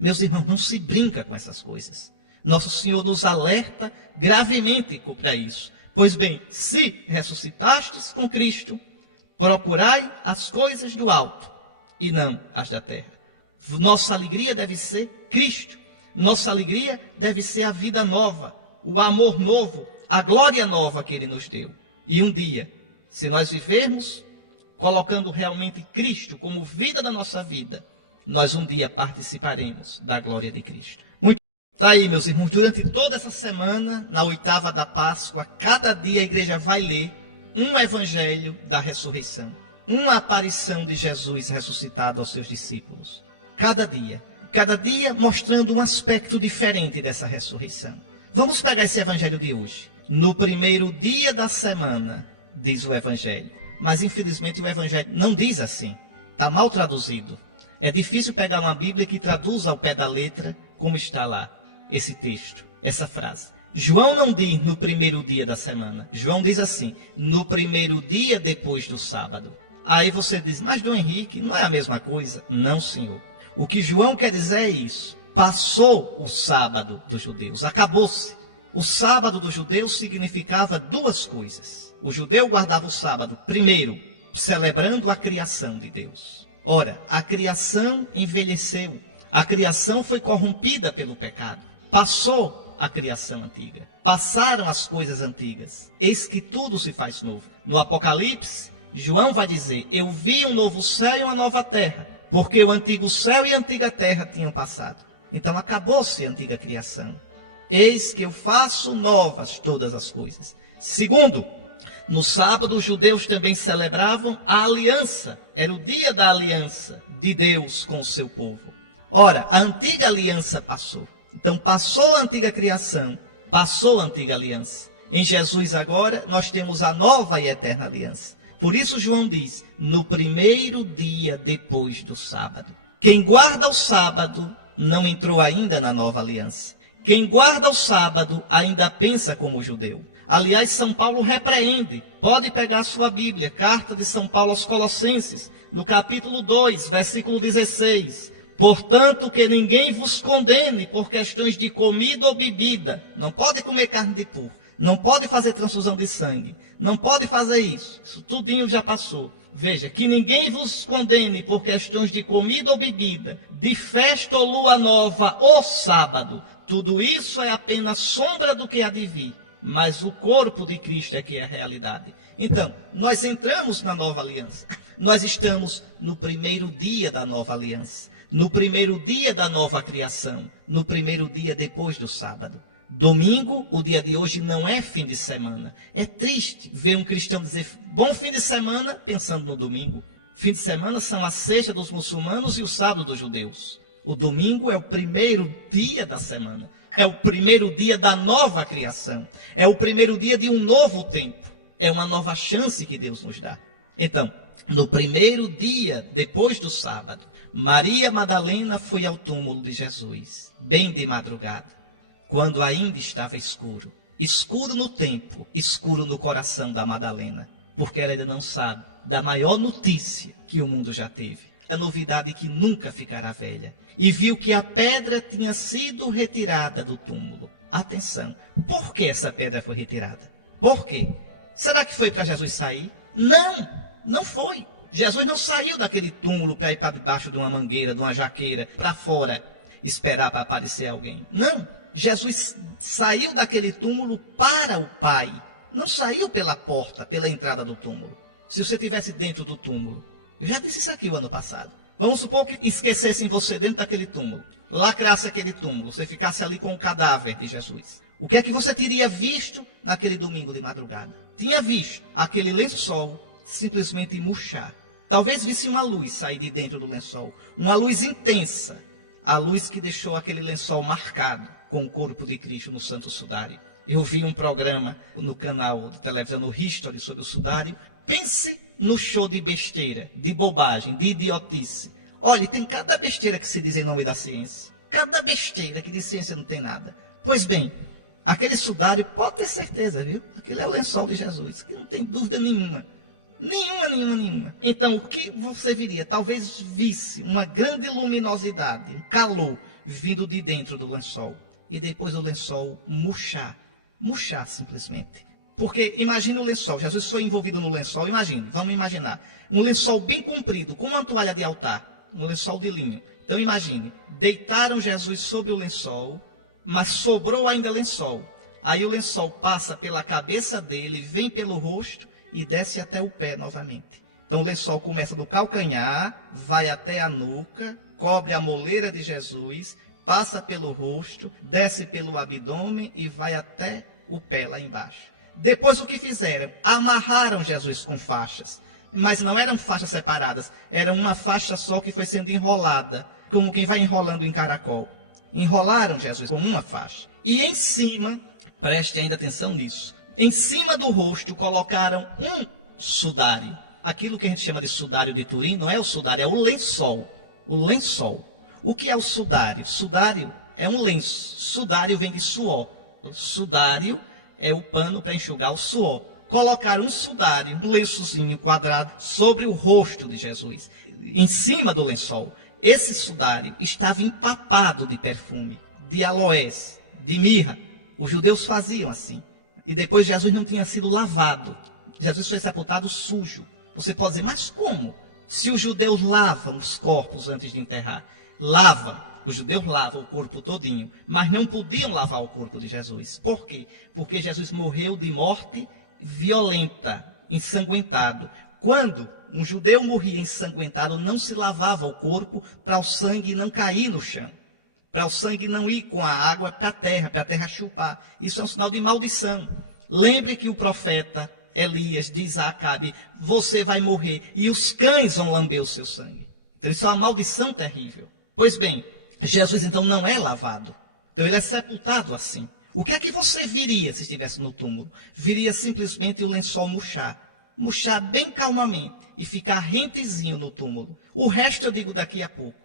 Meus irmãos, não se brinca com essas coisas. Nosso Senhor nos alerta gravemente para isso. Pois bem, se ressuscitastes com Cristo, procurai as coisas do alto e não as da terra. Nossa alegria deve ser Cristo. Nossa alegria deve ser a vida nova, o amor novo, a glória nova que Ele nos deu. E um dia, se nós vivermos colocando realmente Cristo como vida da nossa vida, nós um dia participaremos da glória de Cristo. Está aí, meus irmãos, durante toda essa semana, na oitava da Páscoa, cada dia a igreja vai ler um evangelho da ressurreição. Uma aparição de Jesus ressuscitado aos seus discípulos. Cada dia mostrando um aspecto diferente dessa ressurreição. Vamos pegar esse evangelho de hoje. No primeiro dia da semana, diz o evangelho. Mas infelizmente o evangelho não diz assim. Está mal traduzido. É difícil pegar uma Bíblia que traduza ao pé da letra como está lá. Esse texto, essa frase. João não diz no primeiro dia da semana. João diz assim, no primeiro dia depois do sábado. Aí você diz, mas Dom Henrique, não é a mesma coisa? Não, senhor. O que João quer dizer é isso. Passou o sábado dos judeus, acabou-se. O sábado dos judeus significava duas coisas. O judeu guardava o sábado, primeiro, celebrando a criação de Deus. Ora, a criação envelheceu. A criação foi corrompida pelo pecado. Passou a criação antiga. Passaram as coisas antigas. Eis que tudo se faz novo. No Apocalipse, João vai dizer, eu vi um novo céu e uma nova terra, porque o antigo céu e a antiga terra tinham passado. Então acabou-se a antiga criação. Eis que eu faço novas todas as coisas. Segundo, No sábado, os judeus também celebravam a aliança. Era o dia da aliança de Deus com o seu povo. Ora, a antiga aliança passou. Então, passou a antiga criação, passou a antiga aliança. Em Jesus agora, nós temos a nova e eterna aliança. Por isso, João diz, no primeiro dia depois do sábado. Quem guarda o sábado não entrou ainda na nova aliança. Quem guarda o sábado ainda pensa como o judeu. Aliás, São Paulo repreende. Pode pegar a sua Bíblia, carta de São Paulo aos Colossenses, no capítulo 2, versículo 16. Portanto, que ninguém vos condene por questões de comida ou bebida. Não pode comer carne de porco. Não pode fazer transfusão de sangue. Não pode fazer isso. Isso tudinho já passou. Veja, que ninguém vos condene por questões de comida ou bebida, de festa ou lua nova ou sábado. Tudo isso é apenas sombra do que há de vir. Mas o corpo de Cristo é que é a realidade. Então, nós entramos na nova aliança. Nós estamos no primeiro dia da nova aliança. No primeiro dia da nova criação. No primeiro dia depois do sábado. Domingo, o dia de hoje, não é fim de semana. É triste ver um cristão dizer bom fim de semana pensando no domingo. Fim de semana são a sexta dos muçulmanos e o sábado dos judeus. O domingo é o primeiro dia da semana. É o primeiro dia da nova criação. É o primeiro dia de um novo tempo. É uma nova chance que Deus nos dá. Então, no primeiro dia, depois do sábado, Maria Madalena foi ao túmulo de Jesus, bem de madrugada, quando ainda estava escuro. Escuro no tempo, escuro no coração da Madalena, porque ela ainda não sabe da maior notícia que o mundo já teve. A novidade que nunca ficará velha. E viu que a pedra tinha sido retirada do túmulo. Atenção, por que essa pedra foi retirada? Por quê? Será que foi para Jesus sair? Não, não foi. Jesus não saiu daquele túmulo para ir para debaixo de uma mangueira, de uma jaqueira, para fora, esperar para aparecer alguém. Não, Jesus saiu daquele túmulo para o Pai. Não saiu pela porta, pela entrada do túmulo. Se você estivesse dentro do túmulo, eu já disse isso aqui o ano passado. Vamos supor que esquecessem você dentro daquele túmulo, lacrasse aquele túmulo, você ficasse ali com o cadáver de Jesus. O que é que você teria visto naquele domingo de madrugada? Tinha visto aquele lençol simplesmente murchar. Talvez visse uma luz sair de dentro do lençol, uma luz intensa, a luz que deixou aquele lençol marcado com o corpo de Cristo no Santo Sudário. Eu vi um programa no canal de televisão, no History, sobre o sudário. Pense no show de besteira, de bobagem, de idiotice. Olha, tem cada besteira que se diz em nome da ciência. Cada besteira que de ciência não tem nada. Pois bem, aquele sudário, pode ter certeza, viu? Aquele é o lençol de Jesus, que não tem dúvida nenhuma. Nenhuma. Então, o que você viria? Talvez visse uma grande luminosidade, um calor vindo de dentro do lençol. E depois o lençol murchar simplesmente. Porque imagine o lençol, Jesus foi envolvido no lençol, vamos imaginar, um lençol bem comprido, como uma toalha de altar, um lençol de linho. Então imagine, deitaram Jesus sobre o lençol, mas sobrou ainda lençol. Aí o lençol passa pela cabeça dele, vem pelo rosto e desce até o pé novamente. Então o lençol começa do calcanhar, vai até a nuca, cobre a moleira de Jesus, passa pelo rosto, desce pelo abdômen e vai até o pé lá embaixo. Depois o que fizeram? Amarraram Jesus com faixas. Mas não eram faixas separadas. Era uma faixa só que foi sendo enrolada. Como quem vai enrolando em caracol. Enrolaram Jesus com uma faixa. E em cima, preste ainda atenção nisso. Em cima do rosto colocaram um sudário. Aquilo que a gente chama de sudário de Turim não é o sudário, é o lençol. O lençol. O que é o sudário? Sudário é um lenço. Sudário vem de suor. O sudário é o pano para enxugar o suor. Colocaram um sudário, um lençozinho quadrado, sobre o rosto de Jesus, em cima do lençol. Esse sudário estava empapado de perfume, de aloés, de mirra. Os judeus faziam assim. E depois Jesus não tinha sido lavado. Jesus foi sepultado sujo. Você pode dizer, mas como? Se os judeus lavam os corpos antes de enterrar, lavam. Os judeus lavam o corpo todinho, mas não podiam lavar o corpo de Jesus. Por quê? Porque Jesus morreu de morte violenta, ensanguentado. Quando um judeu morria ensanguentado, não se lavava o corpo para o sangue não cair no chão. Para o sangue não ir com a água para a terra chupar. Isso é um sinal de maldição. Lembre que o profeta Elias diz a Acabe: você vai morrer e os cães vão lamber o seu sangue. Então isso é uma maldição terrível. Pois bem, Jesus então não é lavado. Então ele é sepultado assim. O que é que você viria se estivesse no túmulo? Viria simplesmente o lençol murchar. Murchar bem calmamente e ficar rentezinho no túmulo. O resto eu digo daqui a pouco.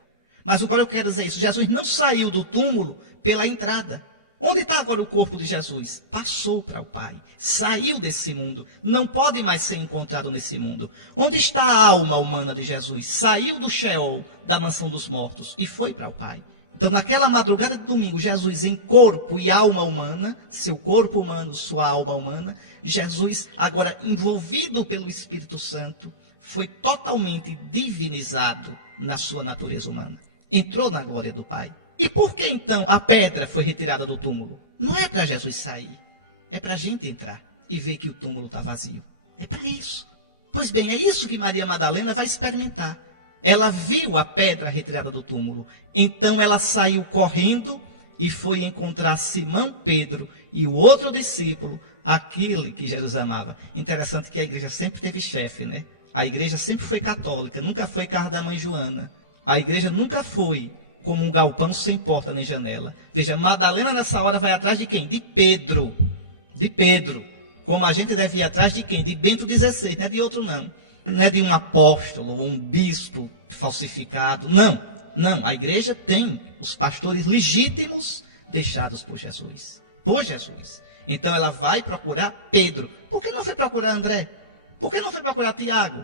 Mas agora eu quero dizer isso. Jesus não saiu do túmulo pela entrada. Onde está agora o corpo de Jesus? Passou para o Pai. Saiu desse mundo. Não pode mais ser encontrado nesse mundo. Onde está a alma humana de Jesus? Saiu do Sheol, da mansão dos mortos, e foi para o Pai. Então, naquela madrugada de domingo, Jesus em corpo e alma humana, seu corpo humano, sua alma humana, Jesus, agora envolvido pelo Espírito Santo, foi totalmente divinizado na sua natureza humana. Entrou na glória do Pai. E por que então a pedra foi retirada do túmulo? Não é para Jesus sair, é para a gente entrar e ver que o túmulo está vazio. É para isso. Pois bem, é isso que Maria Madalena vai experimentar. Ela viu a pedra retirada do túmulo. Então ela saiu correndo e foi encontrar Simão Pedro e o outro discípulo, aquele que Jesus amava. Interessante que a igreja sempre teve chefe, né? A igreja sempre foi católica, nunca foi casa da mãe Joana. A igreja nunca foi como um galpão sem porta nem janela. Veja, Madalena nessa hora vai atrás de quem? De Pedro. De Pedro. Como a gente deve ir atrás de quem? De Bento XVI, não é de outro não. Não é de um apóstolo ou um bispo falsificado. Não, não. A igreja tem os pastores legítimos deixados por Jesus. Por Jesus. Então ela vai procurar Pedro. Por que não foi procurar André? Por que não foi procurar Tiago?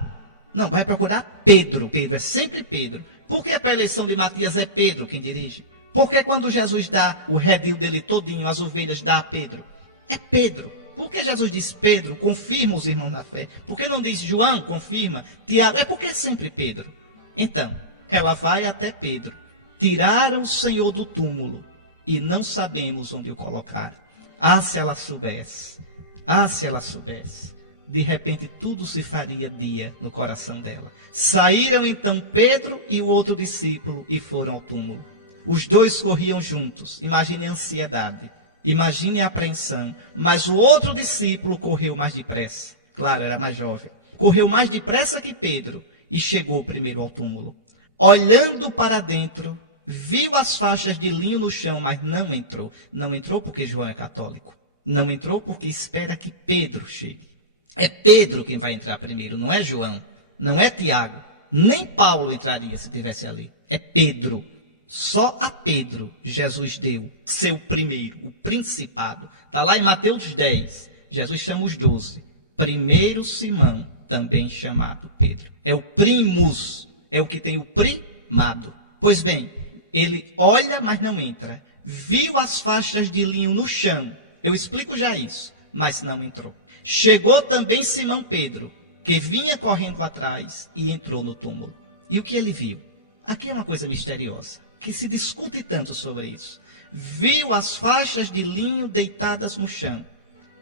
Não, vai procurar Pedro. Pedro é sempre Pedro. Por que a eleição de Matias é Pedro quem dirige? Por que quando Jesus dá o redil dele todinho, as ovelhas, dá a Pedro? É Pedro. Por que Jesus diz Pedro, confirma os irmãos na fé? Por que não diz João, confirma? Tiago, é porque é sempre Pedro. Então, ela vai até Pedro. Tiraram o Senhor do túmulo e não sabemos onde o colocaram. Ah, se ela soubesse. Ah, se ela soubesse. De repente tudo se faria dia no coração dela. Saíram então Pedro e o outro discípulo e foram ao túmulo. Os dois corriam juntos. Imagine a ansiedade. Imagine a apreensão. Mas o outro discípulo correu mais depressa. Claro, era mais jovem. Correu mais depressa que Pedro e chegou primeiro ao túmulo. Olhando para dentro, viu as faixas de linho no chão, mas não entrou. Não entrou porque João é católico. Não entrou porque espera que Pedro chegue. É Pedro quem vai entrar primeiro, não é João, não é Tiago. Nem Paulo entraria se estivesse ali. É Pedro. Só a Pedro Jesus deu seu primeiro, o principado. Está lá em Mateus 10. Jesus chama os 12. Primeiro Simão, também chamado Pedro. É o primus, é o que tem o primado. Pois bem, ele olha, mas não entra. Viu as faixas de linho no chão. Eu explico já isso, mas não entrou. Chegou também Simão Pedro, que vinha correndo atrás e entrou no túmulo. E o que ele viu? Aqui é uma coisa misteriosa, que se discute tanto sobre isso. Viu as faixas de linho deitadas no chão,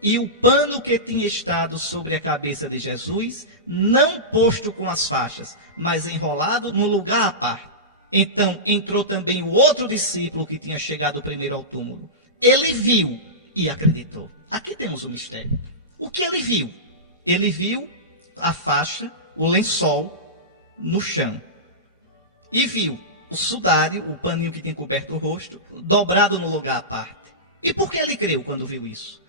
e o pano que tinha estado sobre a cabeça de Jesus, não posto com as faixas, mas enrolado no lugar à parte. Então entrou também o outro discípulo que tinha chegado primeiro ao túmulo. Ele viu e acreditou. Aqui temos o mistério. O que ele viu? Ele viu a faixa, o lençol no chão. E viu o sudário, o paninho que tinha coberto o rosto, dobrado no lugar à parte. E por que ele creu quando viu isso?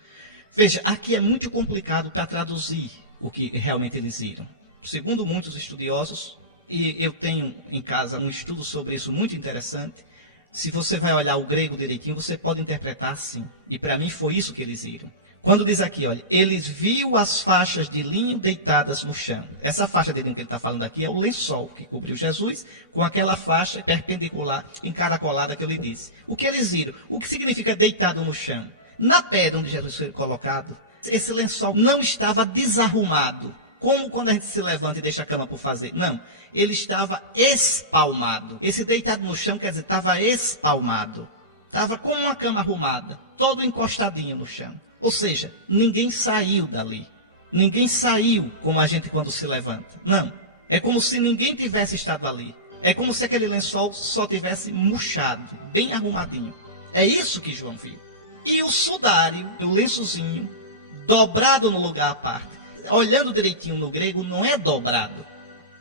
Veja, aqui é muito complicado para traduzir o que realmente eles viram. Segundo muitos estudiosos, e eu tenho em casa um estudo sobre isso muito interessante, se você vai olhar o grego direitinho, você pode interpretar assim. E para mim foi isso que eles viram. Quando diz aqui, olha, eles viu as faixas de linho deitadas no chão. Essa faixa de linho que ele está falando aqui é o lençol que cobriu Jesus com aquela faixa perpendicular, encaracolada que eu lhe disse. O que eles viram? O que significa deitado no chão? Na pedra onde Jesus foi colocado, esse lençol não estava desarrumado, como quando a gente se levanta e deixa a cama por fazer. Não, ele estava espalmado. Esse deitado no chão, quer dizer, estava espalmado. Estava como uma cama arrumada, todo encostadinho no chão. Ou seja, ninguém saiu dali. Ninguém saiu como a gente quando se levanta. Não. É como se ninguém tivesse estado ali. É como se aquele lençol só tivesse murchado, bem arrumadinho. É isso que João viu. E o sudário, o lençozinho, dobrado no lugar à parte. olhando direitinho no grego, não é dobrado.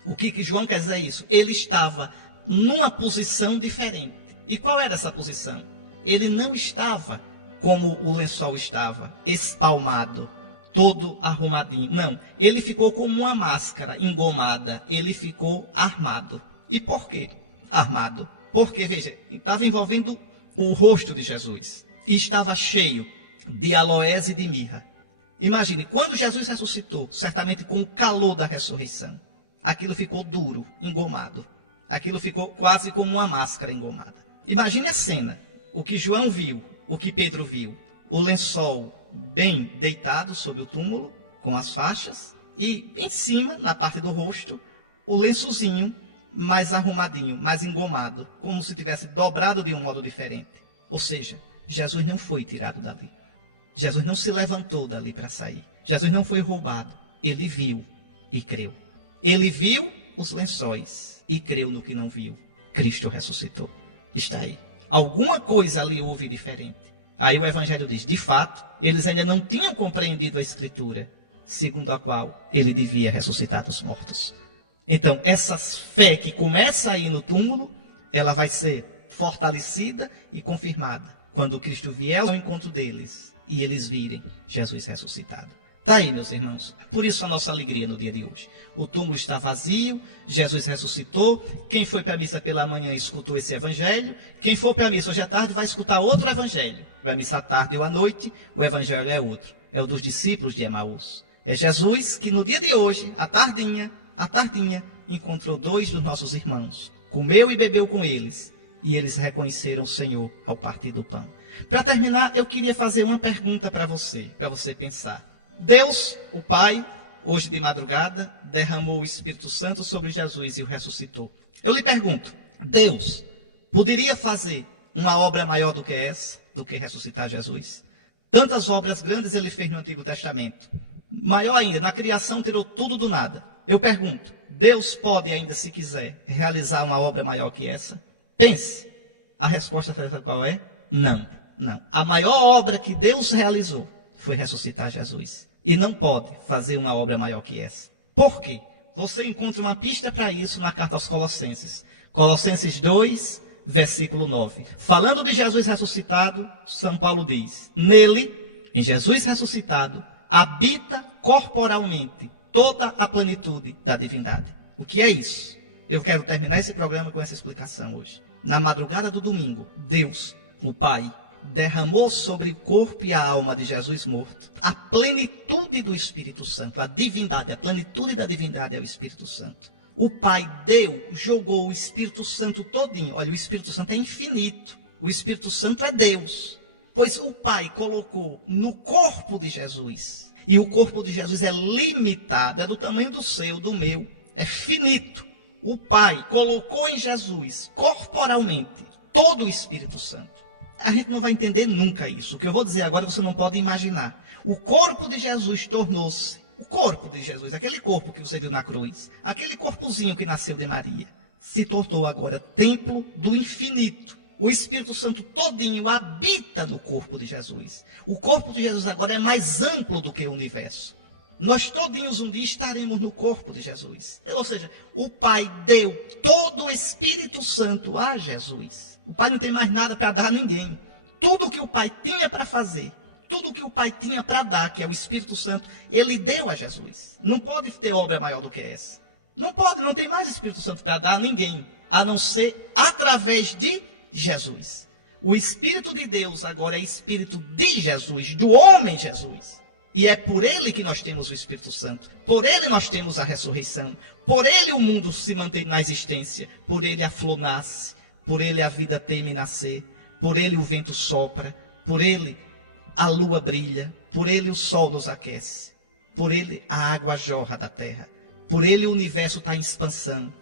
O que João quer dizer é isso? Ele estava numa posição diferente. E qual era essa posição? Ele não estava como o lençol estava, espalmado, todo arrumadinho. Não, ele ficou como uma máscara engomada, ele ficou armado. E por quê armado? Porque, veja, estava envolvendo o rosto de Jesus e estava cheio de aloés e de mirra. Imagine, quando Jesus ressuscitou, certamente com o calor da ressurreição, aquilo ficou duro, engomado. Aquilo ficou quase como uma máscara engomada. Imagine a cena, o que João viu, o que Pedro viu. O lençol bem deitado sobre o túmulo, com as faixas, e em cima, na parte do rosto, o lençozinho mais arrumadinho, mais engomado, como se tivesse dobrado de um modo diferente. Ou seja, Jesus não foi tirado dali. Jesus não se levantou dali para sair. Jesus não foi roubado. Ele viu e creu. Ele viu os lençóis e creu no que não viu. Cristo ressuscitou. Está aí. Alguma coisa ali houve diferente. Aí o Evangelho diz, de fato, eles ainda não tinham compreendido a Escritura, segundo a qual ele devia ressuscitar dos mortos. Então, essa fé que começa aí no túmulo, ela vai ser fortalecida e confirmada quando Cristo vier ao encontro deles e eles virem Jesus ressuscitado. Está aí, meus irmãos. Por isso a nossa alegria no dia de hoje. O túmulo está vazio, Jesus ressuscitou. Quem foi para a missa pela manhã escutou esse evangelho. Quem for para a missa hoje à tarde vai escutar outro evangelho. Para a missa à tarde ou à noite, o evangelho é outro. É o dos discípulos de Emaús. É Jesus que no dia de hoje, à tardinha, encontrou 2 dos nossos irmãos. Comeu e bebeu com eles. E eles reconheceram o Senhor ao partir do pão. Para terminar, eu queria fazer uma pergunta para você pensar. Deus, o Pai, hoje de madrugada, derramou o Espírito Santo sobre Jesus e o ressuscitou. Eu lhe pergunto, Deus poderia fazer uma obra maior do que essa, do que ressuscitar Jesus? Tantas obras grandes ele fez no Antigo Testamento. Maior ainda, na criação tirou tudo do nada. Eu pergunto, Deus pode ainda, se quiser, realizar uma obra maior que essa? Pense. A resposta sabe qual é? Não. A maior obra que Deus realizou foi ressuscitar Jesus. E não pode fazer uma obra maior que essa. Por quê? Você encontra uma pista para isso na carta aos Colossenses. Colossenses 2, versículo 9. Falando de Jesus ressuscitado, São Paulo diz, nele, em Jesus ressuscitado, habita corporalmente toda a plenitude da divindade. O que é isso? Eu quero terminar esse programa com essa explicação hoje. Na madrugada do domingo, Deus, o Pai, derramou sobre o corpo e a alma de Jesus morto a plenitude do Espírito Santo, a divindade, a plenitude da divindade é o Espírito Santo. O Pai jogou o Espírito Santo todinho. Olha, o Espírito Santo é infinito. O Espírito Santo é Deus. Pois o Pai colocou no corpo de Jesus. E o corpo de Jesus é limitado, é do tamanho do seu, do meu. É finito. O Pai colocou em Jesus, corporalmente, todo o Espírito Santo. A gente não vai entender nunca isso. O que eu vou dizer agora você não pode imaginar. O corpo de Jesus tornou-se, o corpo de Jesus, aquele corpo que você viu na cruz, aquele corpozinho que nasceu de Maria, se tornou agora templo do infinito. O Espírito Santo todinho habita no corpo de Jesus. O corpo de Jesus agora é mais amplo do que o universo. Nós todinhos um dia estaremos no corpo de Jesus. Ou seja, o Pai deu todo o Espírito Santo a Jesus. O Pai não tem mais nada para dar a ninguém. Tudo o que o Pai tinha para fazer, tudo o que o Pai tinha para dar, que é o Espírito Santo, Ele deu a Jesus. Não pode ter obra maior do que essa. Não pode, não tem mais Espírito Santo para dar a ninguém, a não ser através de Jesus. O Espírito de Deus agora é Espírito de Jesus, do homem Jesus. E é por ele que nós temos o Espírito Santo. Por ele nós temos a ressurreição. Por ele o mundo se mantém na existência. Por ele a flor nasce. Por ele a vida teme nascer. Por ele o vento sopra. Por ele a lua brilha. Por ele o sol nos aquece. Por ele a água jorra da terra. Por ele o universo está em expansão.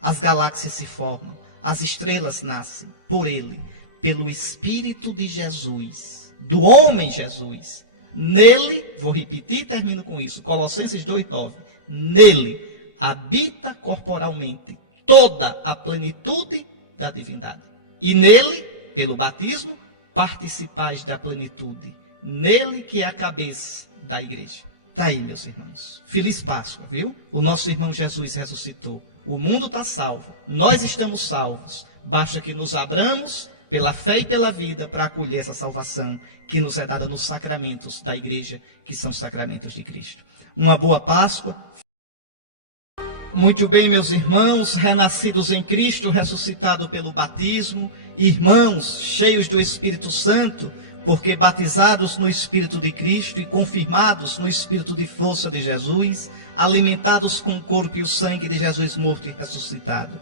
As galáxias se formam. As estrelas nascem. Por ele. Pelo Espírito de Jesus. Do homem Jesus. Nele, vou repetir e termino com isso, Colossenses 2,9. Nele habita corporalmente toda a plenitude da divindade. E nele, pelo batismo, participais da plenitude. Nele que é a cabeça da igreja. Está aí, meus irmãos. Feliz Páscoa, viu? O nosso irmão Jesus ressuscitou. O mundo está salvo. Nós estamos salvos. Basta que nos abramos pela fé e pela vida para acolher essa salvação que nos é dada nos sacramentos da igreja, que são sacramentos de Cristo. Uma boa Páscoa. Muito bem, meus irmãos, renascidos em Cristo, ressuscitado pelo batismo, irmãos cheios do Espírito Santo, porque batizados no Espírito de Cristo e confirmados no Espírito de força de Jesus, alimentados com o corpo e o sangue de Jesus morto e ressuscitado.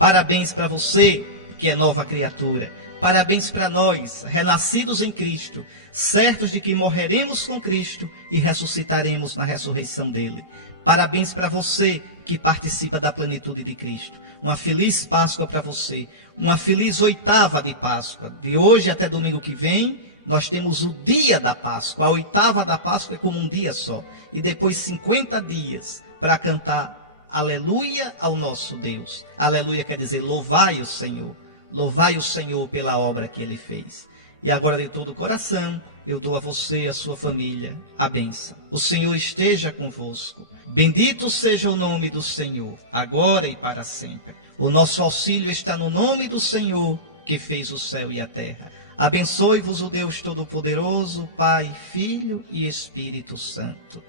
Parabéns para você, que é nova criatura. Parabéns para nós, renascidos em Cristo, certos de que morreremos com Cristo e ressuscitaremos na ressurreição dele. Parabéns para você, que participa da plenitude de Cristo. Uma feliz Páscoa para você. Uma feliz oitava de Páscoa. De hoje até domingo que vem, nós temos o dia da Páscoa. A oitava da Páscoa é como um dia só. E depois 50 dias para cantar aleluia ao nosso Deus. Aleluia quer dizer louvai o Senhor. Louvai o Senhor pela obra que Ele fez. E agora de todo o coração, eu dou a você e a sua família a bênção. O Senhor esteja convosco. Bendito seja o nome do Senhor, agora e para sempre. O nosso auxílio está no nome do Senhor, que fez o céu e a terra. Abençoe-vos o Deus Todo-Poderoso, Pai, Filho e Espírito Santo.